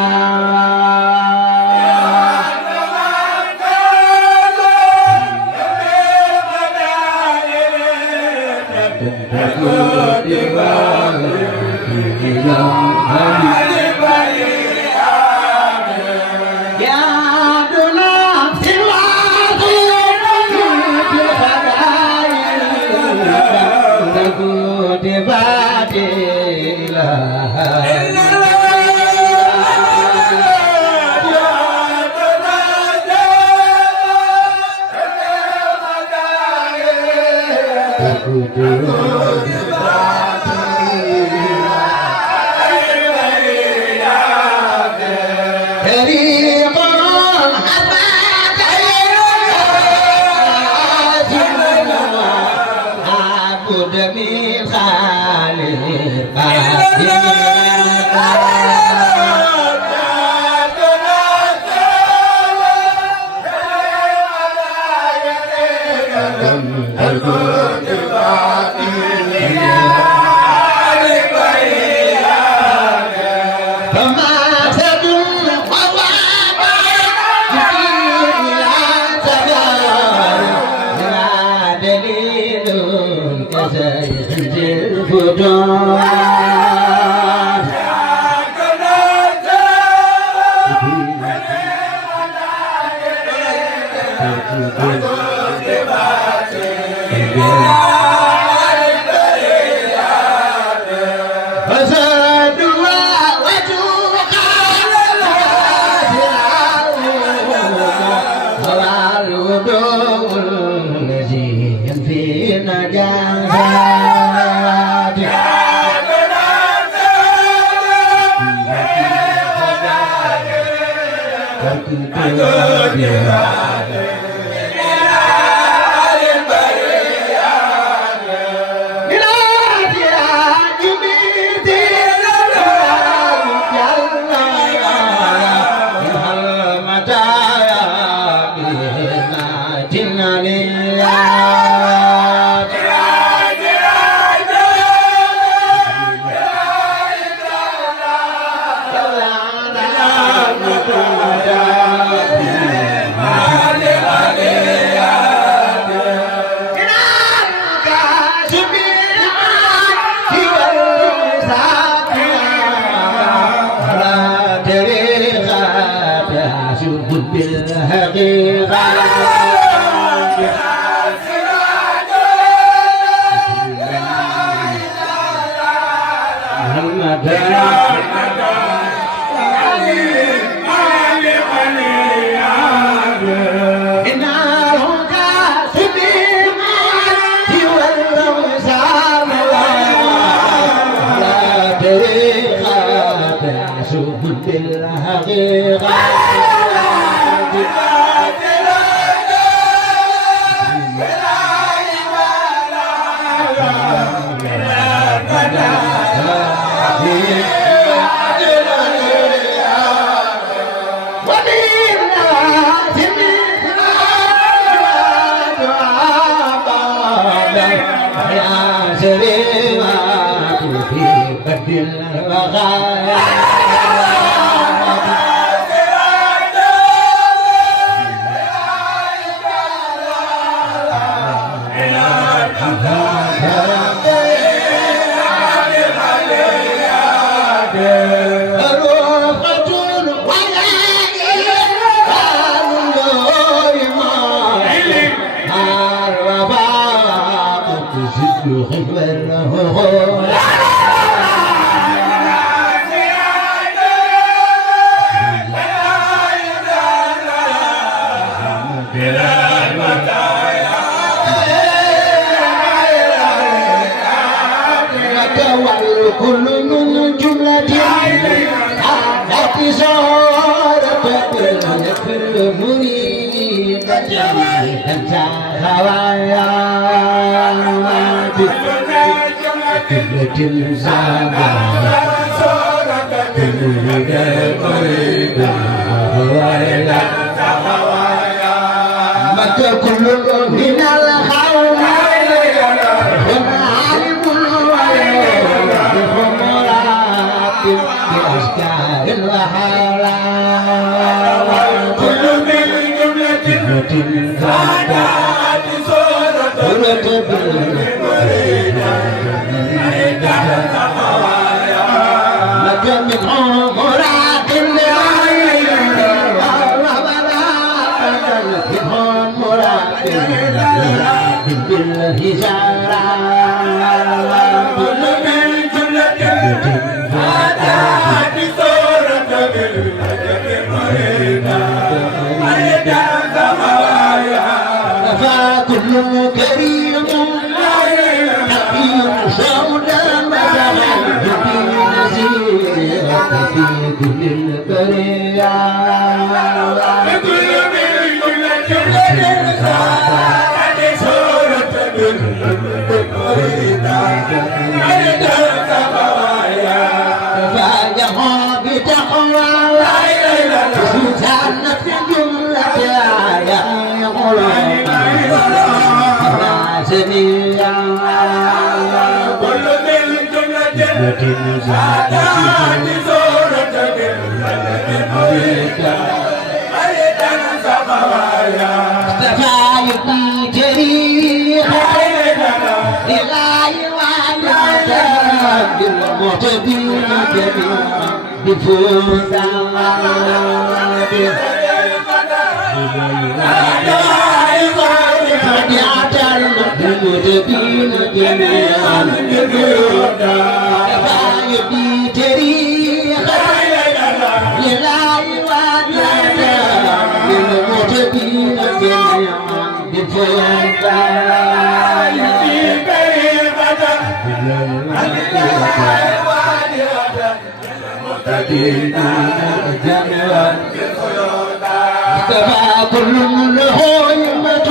اختفى كل له همة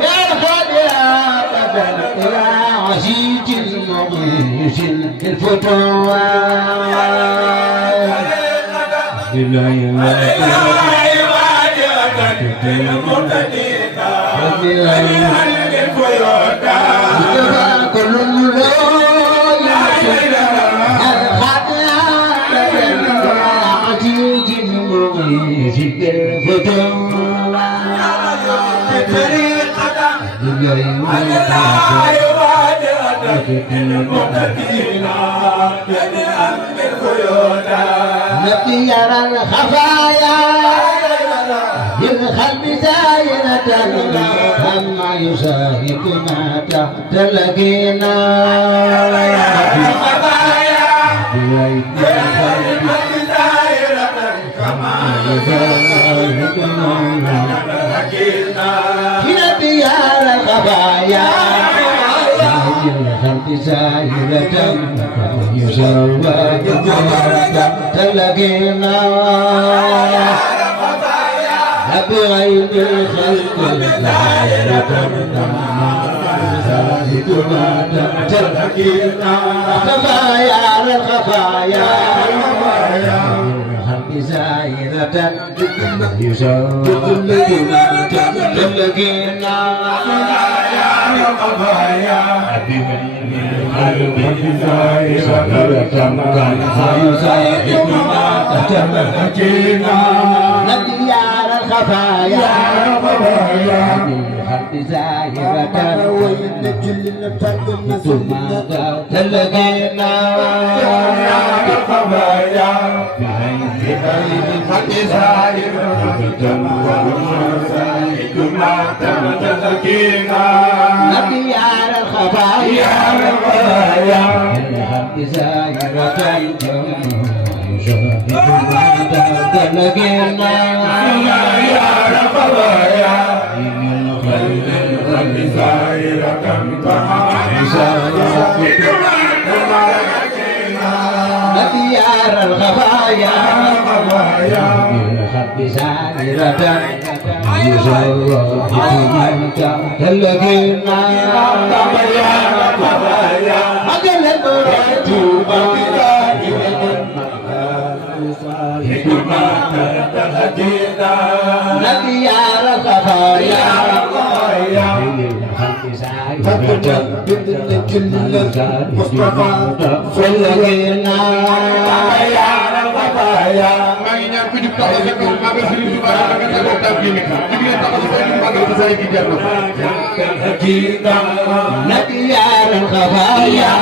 يرفع أبدا إلى عزيز مغيث نبي يرى الخفايا بالخلب زايرة أما يشاهدنا تحت لقينا نبي يرى الخفايا بالخلب زايرة يشاهدنا تحت لقينا بغير الخلق الزاهرة زاهدنا تلقينا خفايا الخفايا الخلق زاهرة يزودنا تلقينا خفايا الخلق زاهرة يزودنا تلقينا خفايا الحق زاهرة ثم تلقينا خفايا الحق زاهرة ثم تلقينا نبيار الخفايا الحق زاهرة تلقينا يا رفايا من خير الرب زاهرة نبيار الخفايا بالحق زاهرة تلقينا يا رفايا أجل نبي يا خفايا مصطفى فلقينا يا خفايا ما ينام في دكتور زكو ما بيصير يسوع كذا كذا تبيني تبي تقصد ما قلت سايق جرنا نبي يا خفايا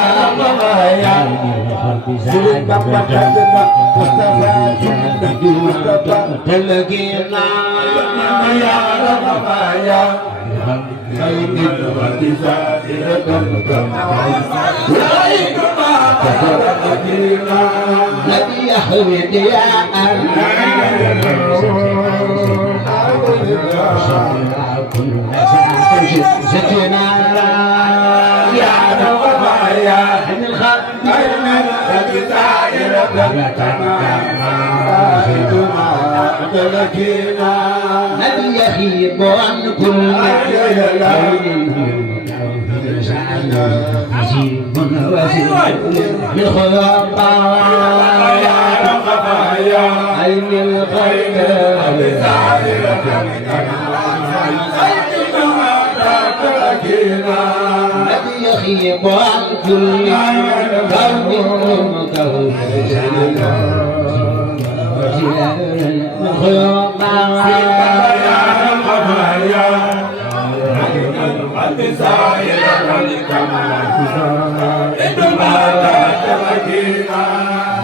تلقينا يا رفايا خير الوقت زاهرة نبي أحمد يا ستنا يا رفايا من الخلق نبي يخيب عن كل عجيب وزير بالخطايا عين الخير نبي يخيب عن كل قلب مكروه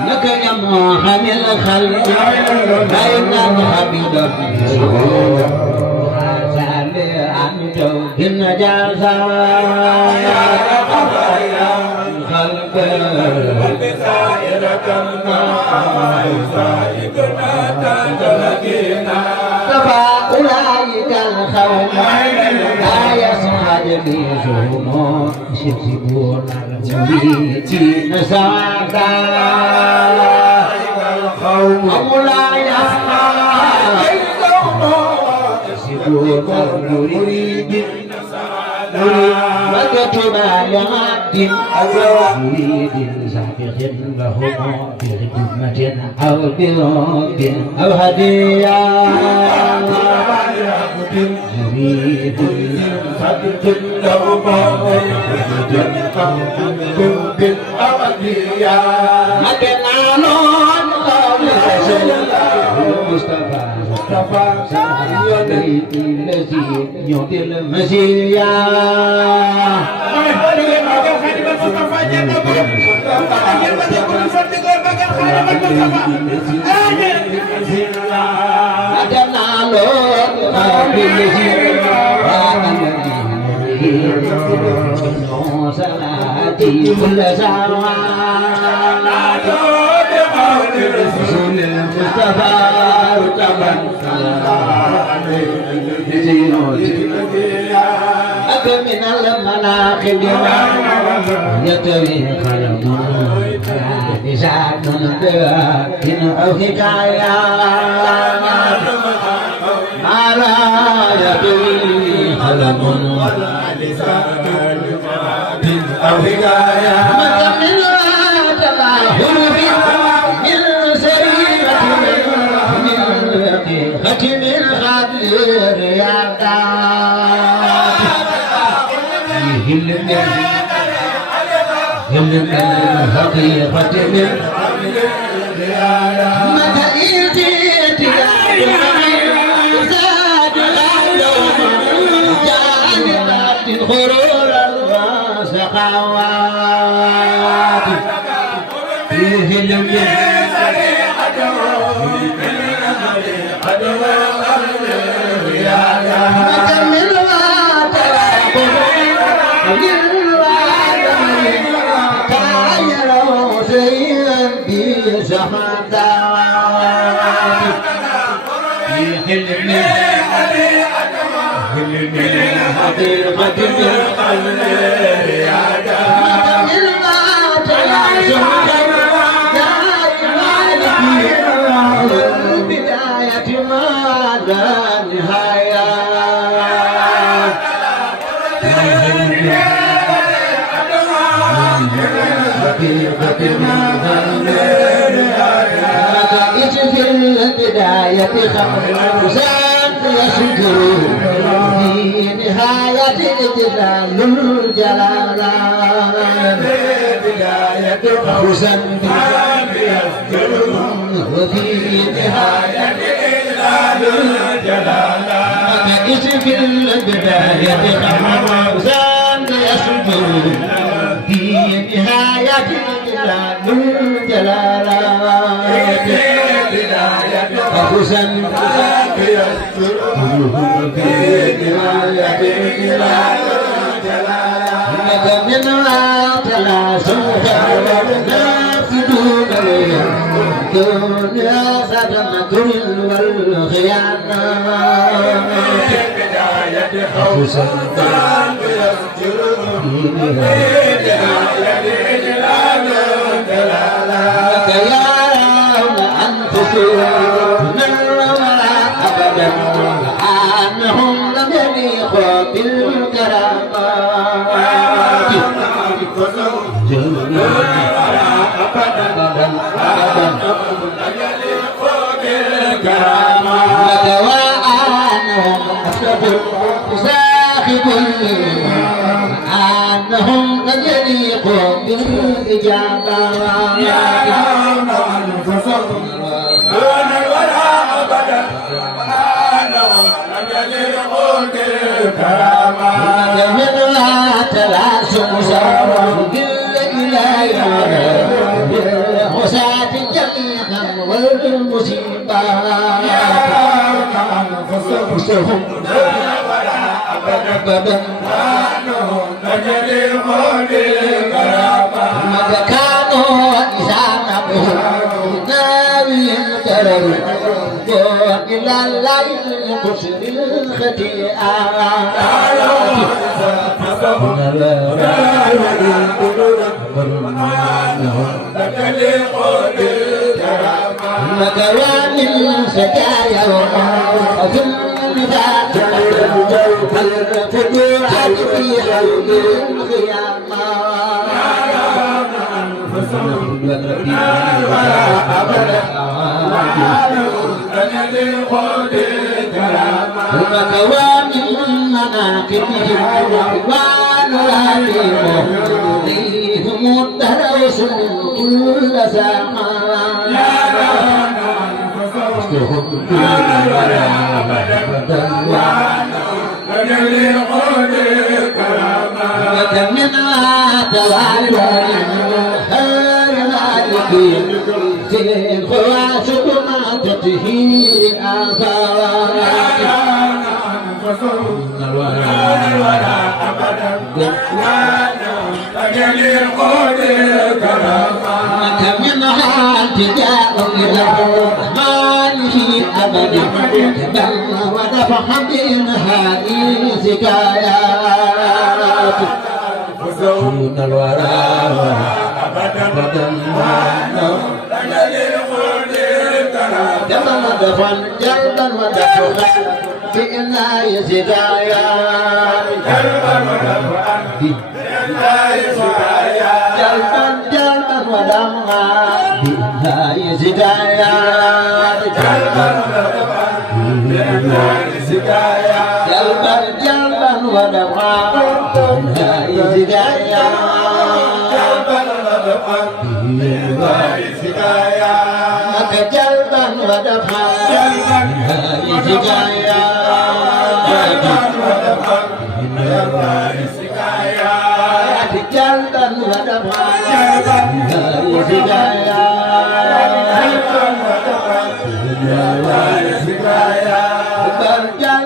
لك يا محمد الخلق بين حبيب سالي عن جود النجاسة خلق سائرة أولئك الخوف لا يصعد بهم يكسبون المريدين سعدا أولئك مريد وكتب لعبد مريد سابق له بخدمة أو برب أو هدية مريد سابق له بخدمة أو هدية Mustafa Sahabat Ilazi Nyotil Masya Ada nalon Salati Mustafa من المناقب يتوي خلق نساء من أو حكاية على يتوي خلق من أو حكاية ختم الخبير يا هم الحقيقة من متى إيتيت زاد جانبات الغرور والسخاوات فيه البداية خمسان يشكر في نهاية الجلال الجلال البداية خمسان يشكر وفي نهاية الجلال الجلال في البداية خمسان يشكر في نهاية الجلال الجلال حسن يذكره في نهاية إنك من عطلا سوف نافدون دنيا صدمة والخيانة حسن يذكره في نهاية أنهم لم يليقوا بالكرامات وأنهم ساخب أنهم لم يليقوا بالإجابات منها تلاسم بالإله بالحساة جميعا والمصيبات أنفسهم أبدا ماذا كانوا إذا نبهوا ناوي الضرر إلى الليل قصر الخطيئة مكوان السجايا وفي النفاق الفتوحات في حوض الخيامة ومكوان مناقبهم رضوان رحيمه فيهم الدروس من كل زمان وكمنا توالوا في الخواص ما تطهير الآثارات وكمنها التجاء إلى الرحمن في أبد بل ودفع منها سكايات وزون الورى أبدا كما دفن جلبا ودفعا بإنا يزدايان جلبا ودفعا بإنا يزدايان جلبا ودمعا بإنا يزدايان جلبا ودفعا بإنا يزدايان جلبا ودمعا بإنا يزدايان جلبا ودفعا بإنا يزدايان جلبا ودفعا سقايا جلبا ودفعا سقايا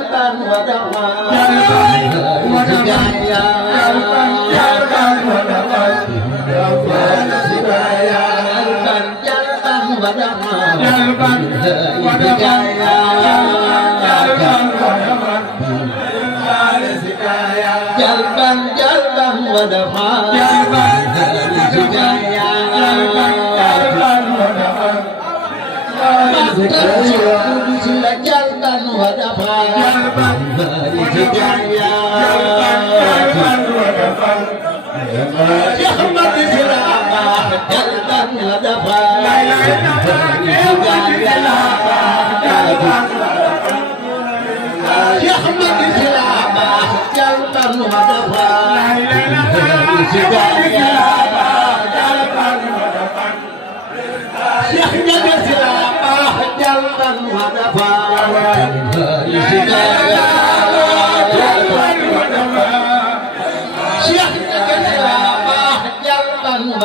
جلبا ودفعا سقايا جلبا ودفعا سقايا جلبا ودفعا سقايا جلبا ودفعا سقايا جلبا ودفعا جلبا ودفعا جلبا ودفعا يحمد سلامه جلبا ودفعا يحمد سلامه جلبا ودفعا يحمد سلامه جلبا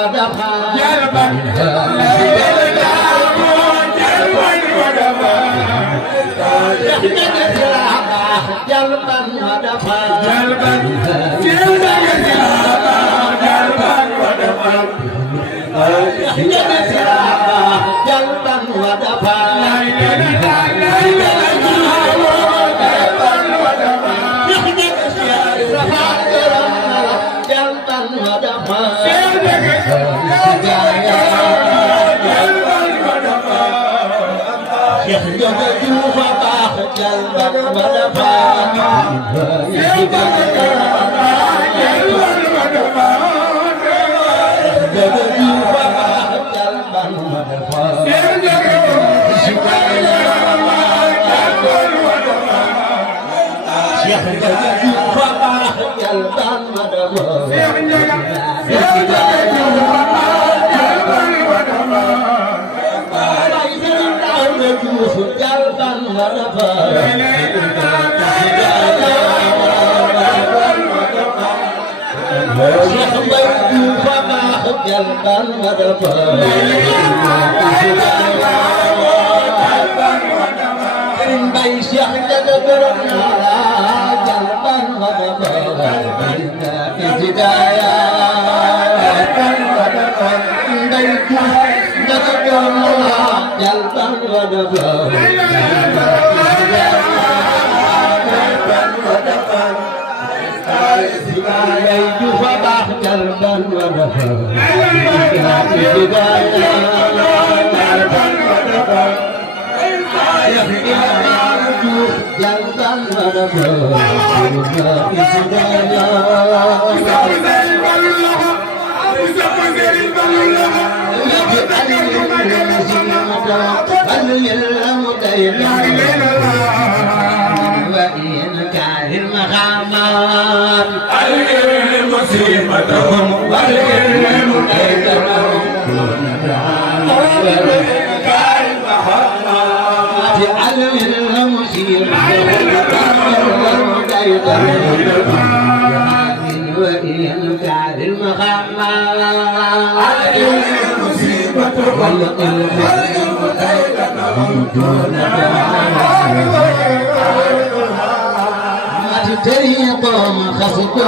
طريقهم خصبوا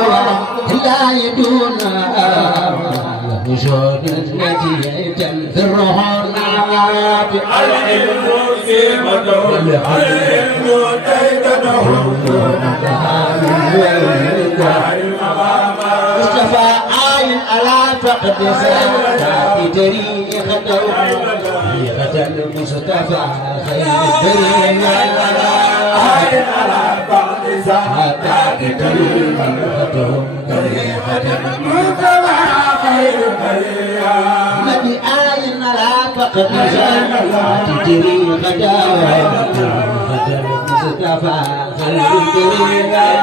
لا يدون وجود التي تنفرها العاب مصطفى عين على فقد ساعتي تريني خطو خطا المصطفى خير الدنيا عين على فقد ساعتي تريني خطو خطا المصطفى خير الدنيا نبي عين على فقد ساعتي تريني خطو خطا المصطفى خير الدنيا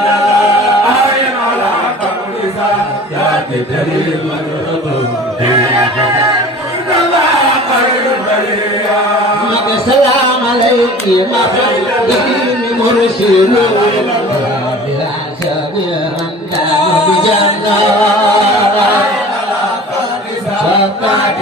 السلام عليك مخلوقين مرسلون بلا سبيل أنت بجنة صدقت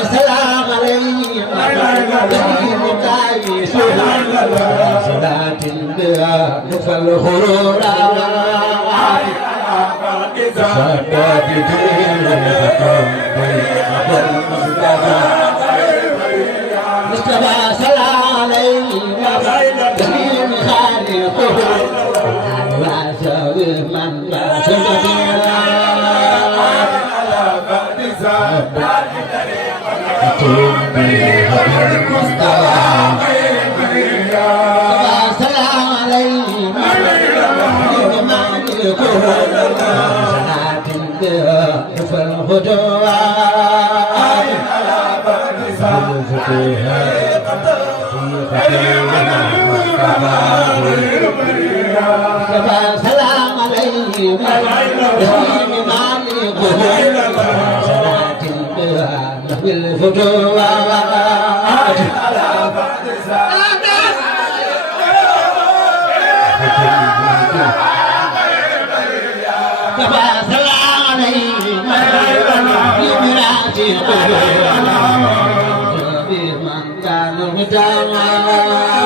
السلام عليك مخلوقين كايسون صلاة بها نفى الخرور صلاة مصطفى صلى عليه وسلم خالقه وسوي من باشر سلام عليه بسم مالكه صلاة بها نحو الفتوات سلام عليه بمراته من كان متوات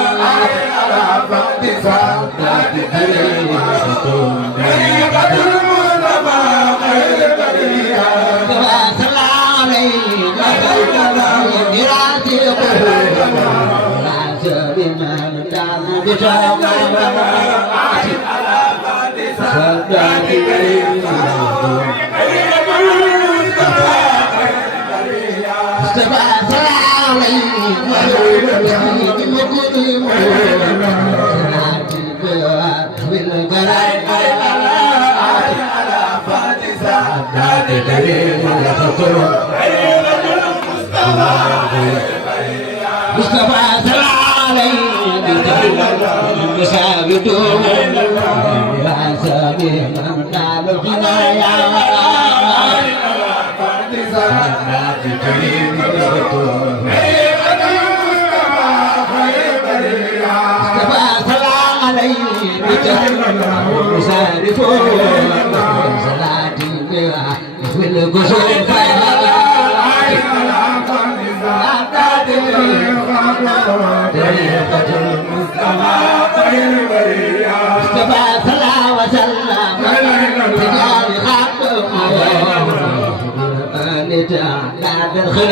مصطفى صلى عليه مساجدون يا سبي من نال الغنايا مصطفى صلى عليه مساجدون صلاة بها في القصور مصطفى صلى وسلم رجال خاطئ لا تدخل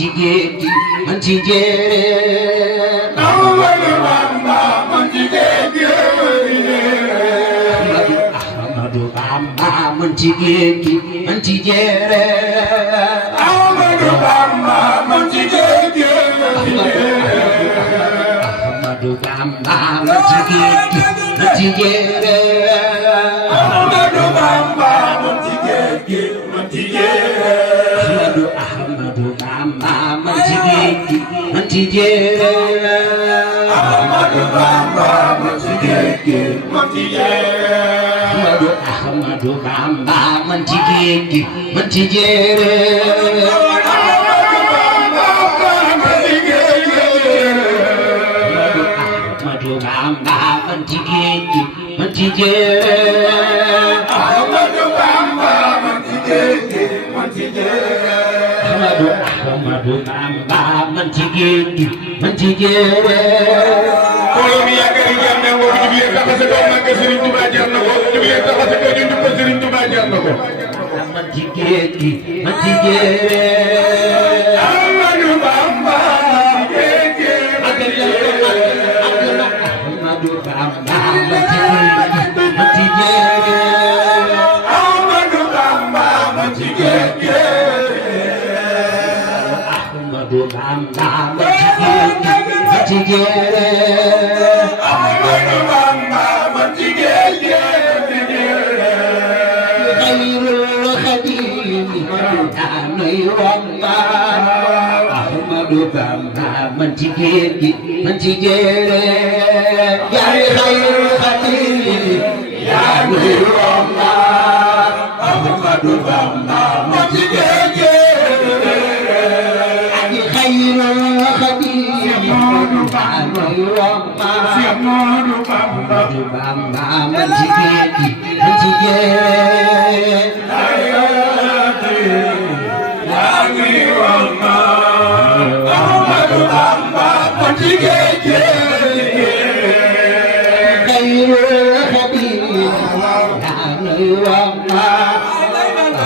ci géej gi man ci jéere Ahmadu Bamba man ci géej gi Ahmadu Bamba man ci géej gi man ci jéere Ahmadu Bamba man ci géej gi Ahmadu Bamba man ci géej gi man ci jéere Ahmadu Bamba man ci géej gi man ci jéere Ahmadu Bamba man ci géej gi man ci jéere Ahmadu Bamba man ci géej gi man ci jéere Ahmadu Bamba man ci géej gi man ci jéere Ahmadu Bamba man ci géej gi man ci jéere Ahmadu Bamba man ci géej gi man ci jéere Ahmadu Bamba man ci géej gi man ci jéere mbooloo mi yàgg di jar ne woo jub leen taxa sa kaw màgg Serigne Touba jar na ko jub leen taxa sa kaw ñu njukkal Serigne Touba jar na ko man ci géej gi man ci jéere Ahmadu Bamba géej gi man ci jéere Ahmadu Bamba man ci géej gi man ci jéere Ahmadu Bamba man ci géej gi Ahmadu Bamba man ci géej gi man ci jéere Ahmadu Bamba man ci géej gi Xayrul Xadiim daanay wambaat Ahmadu Bamba man ci géej gi man ci jéere yaay xayrul Xadiim daanay wambaat Ahmadu Bamba man ci géej gi xayrul Xadiim daanay wambaat Ahmadu Bamba Ahmadu Bamba man ci géej gi man ci jéere yaa ngi wama Ahmadu Bamba man ci géej gi Xayrul Xadiim daanay wambaat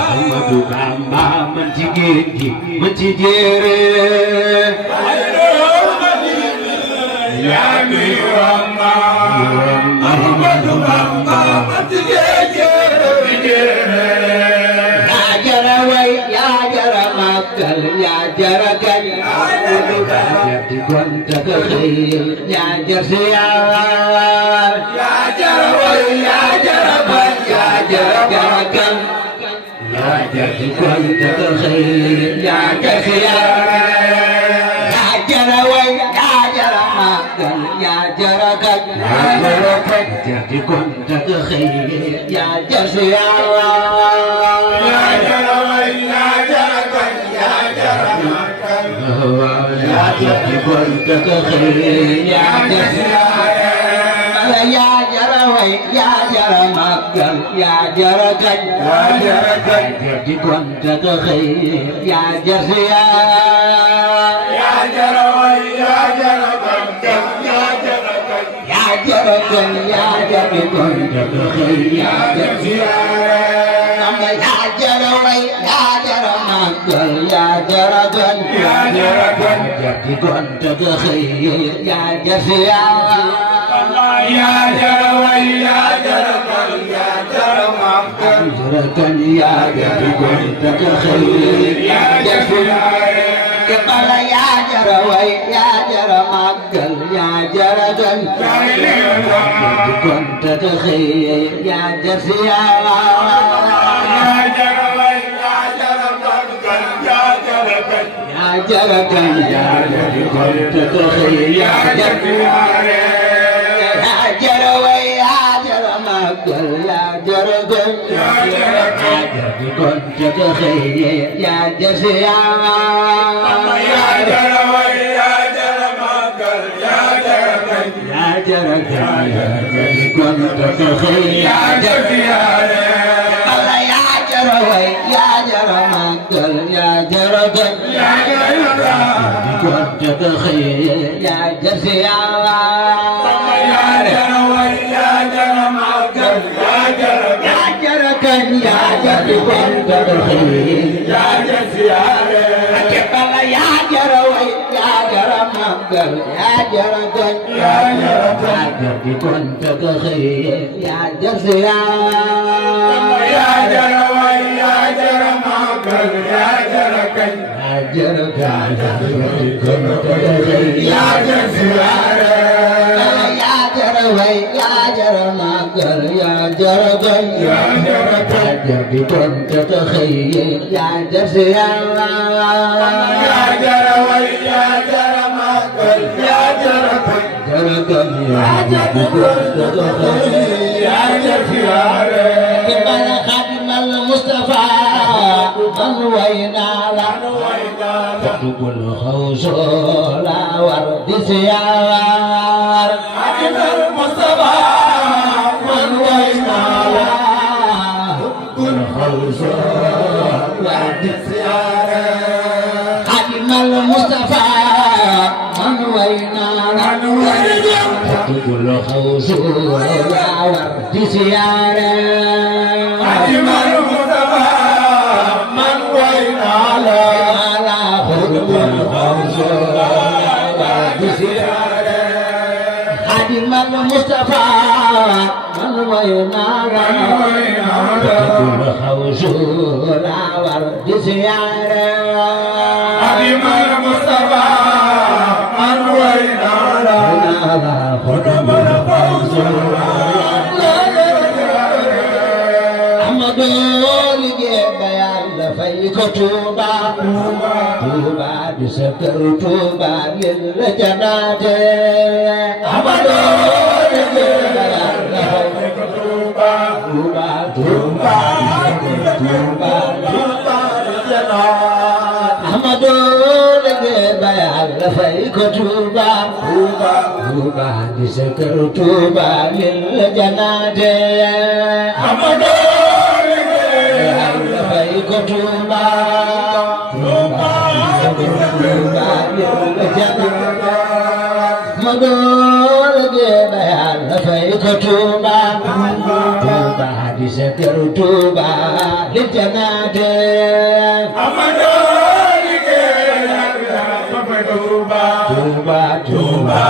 Ahmadu Bamba man ci géej gi man ci jéere yaa ngi wama Ahmadu Bamba man ci géej gi yaa jara way yaa jara màggal yaa jara kañ yaa jar di gonta ka xëy yaa jar siyaar yaa jara way yaa jara bañ yaa jara kañ yaa jar di gonta ka xëy yaa jar siyaar yaa jara way yaa jara màggal yaa jara kañ jar di gonta ka xëy yaa jar siyaar yaa jara way yaa jara bañ yaa jara màggal yaa jar di gonta ka xëy yaa jar siyaar yaa jara way yaa jara màggal yaa jara kañ yaa jar di gonta ka xëy yaa jar siyaar yaa jara way yaa jara bañ yaa jara kañ yaa jara kañ yaa jar di gonta ka xëy yaa jar siyaar yaa jara way yaa jara màggal yaa jara kañ yaa jar di gonta ka xëy yaa jar siyaar yaa jara way yaa jara bañ yaa jara màggal jarakan yaa jar di gonta ka xëy yaa jar siyaar kepala yaa jara way yaa jara màggal yaa jara kañ yaa jar di gonta ka xëy yaa jar siyaar yaa jara way yaa jara màggal yaa jara kañ yaa jara kañ yaa jar di gonta ka xëy yaa jar siyaar yaa jara way yaa jara màggal yaa jara kañ yaa jar di gonta ka xëy yaa jar siyaar yaa jara way yaa jara màggal yaa jara kañ yaa jara kañ yaa jar di gonta ka xëy yaa jar siyaar Alla yaa jara way yaa jara màggal yaa jara kañ yaa di gonta ka xëy yaa jar siyaar yaa jara way yaa jara màggal yaa jara kañ yaa jara kañ yaa jar di gonta ka xëy yaa jara siyaare kebala yaa jara way yaa jara màggal yaa jara gañ yaa jara di kon taga xëy yaa jar siyaar yaa jara way yaa jara màggal yaa jara gañ yaa jara gañ di kon taga xëy yaa jar siyaar yaa jara way yaa jara màggal yaa jara gañ yaa jar di kon taga xëy yaa jar siyaar yaa jara way yaa jara màggal yaa jara gañ jara gañ yaa jar di kon taga xëy yaa jar siyaar kebala Xaadimal Mustafa man way naa la dugul xawso la war di siyaar Xaadimal Mustafa man way naa la dugul xawso war di siyaar Xaadimal Mustafa man way naa la dugul xawso la war di siyaar Xaadimal Mustafa man way naa la dugul xawso la war di siyaar Xaadimal Mustafa man way naa la dugul xawso la war di siyaar Xaadimal Mustafa man way naa la dugul xawso la Amadu liggéey ba Yàlla fay ko Tuuba Tuuba di sa kër Tuuba lil la janaate Amadu liggéey ba Yàlla fay ko Tuuba Tuuba Tuuba Tuuba di janaate Amadu liggéey ba Yàlla fay ko Tuuba Tuuba Tuuba di sa kër Tuuba lil la janaate Amadu Yàlla fay ko Tuuba Tuuba Tuuba yàlla janaate Amadu liggéey ba Yàlla fay ko Tuuba Tuuba di sa kër Tuuba lil janaate Amadu liggéey Yàlla fay ko Tuuba Tuuba Tuuba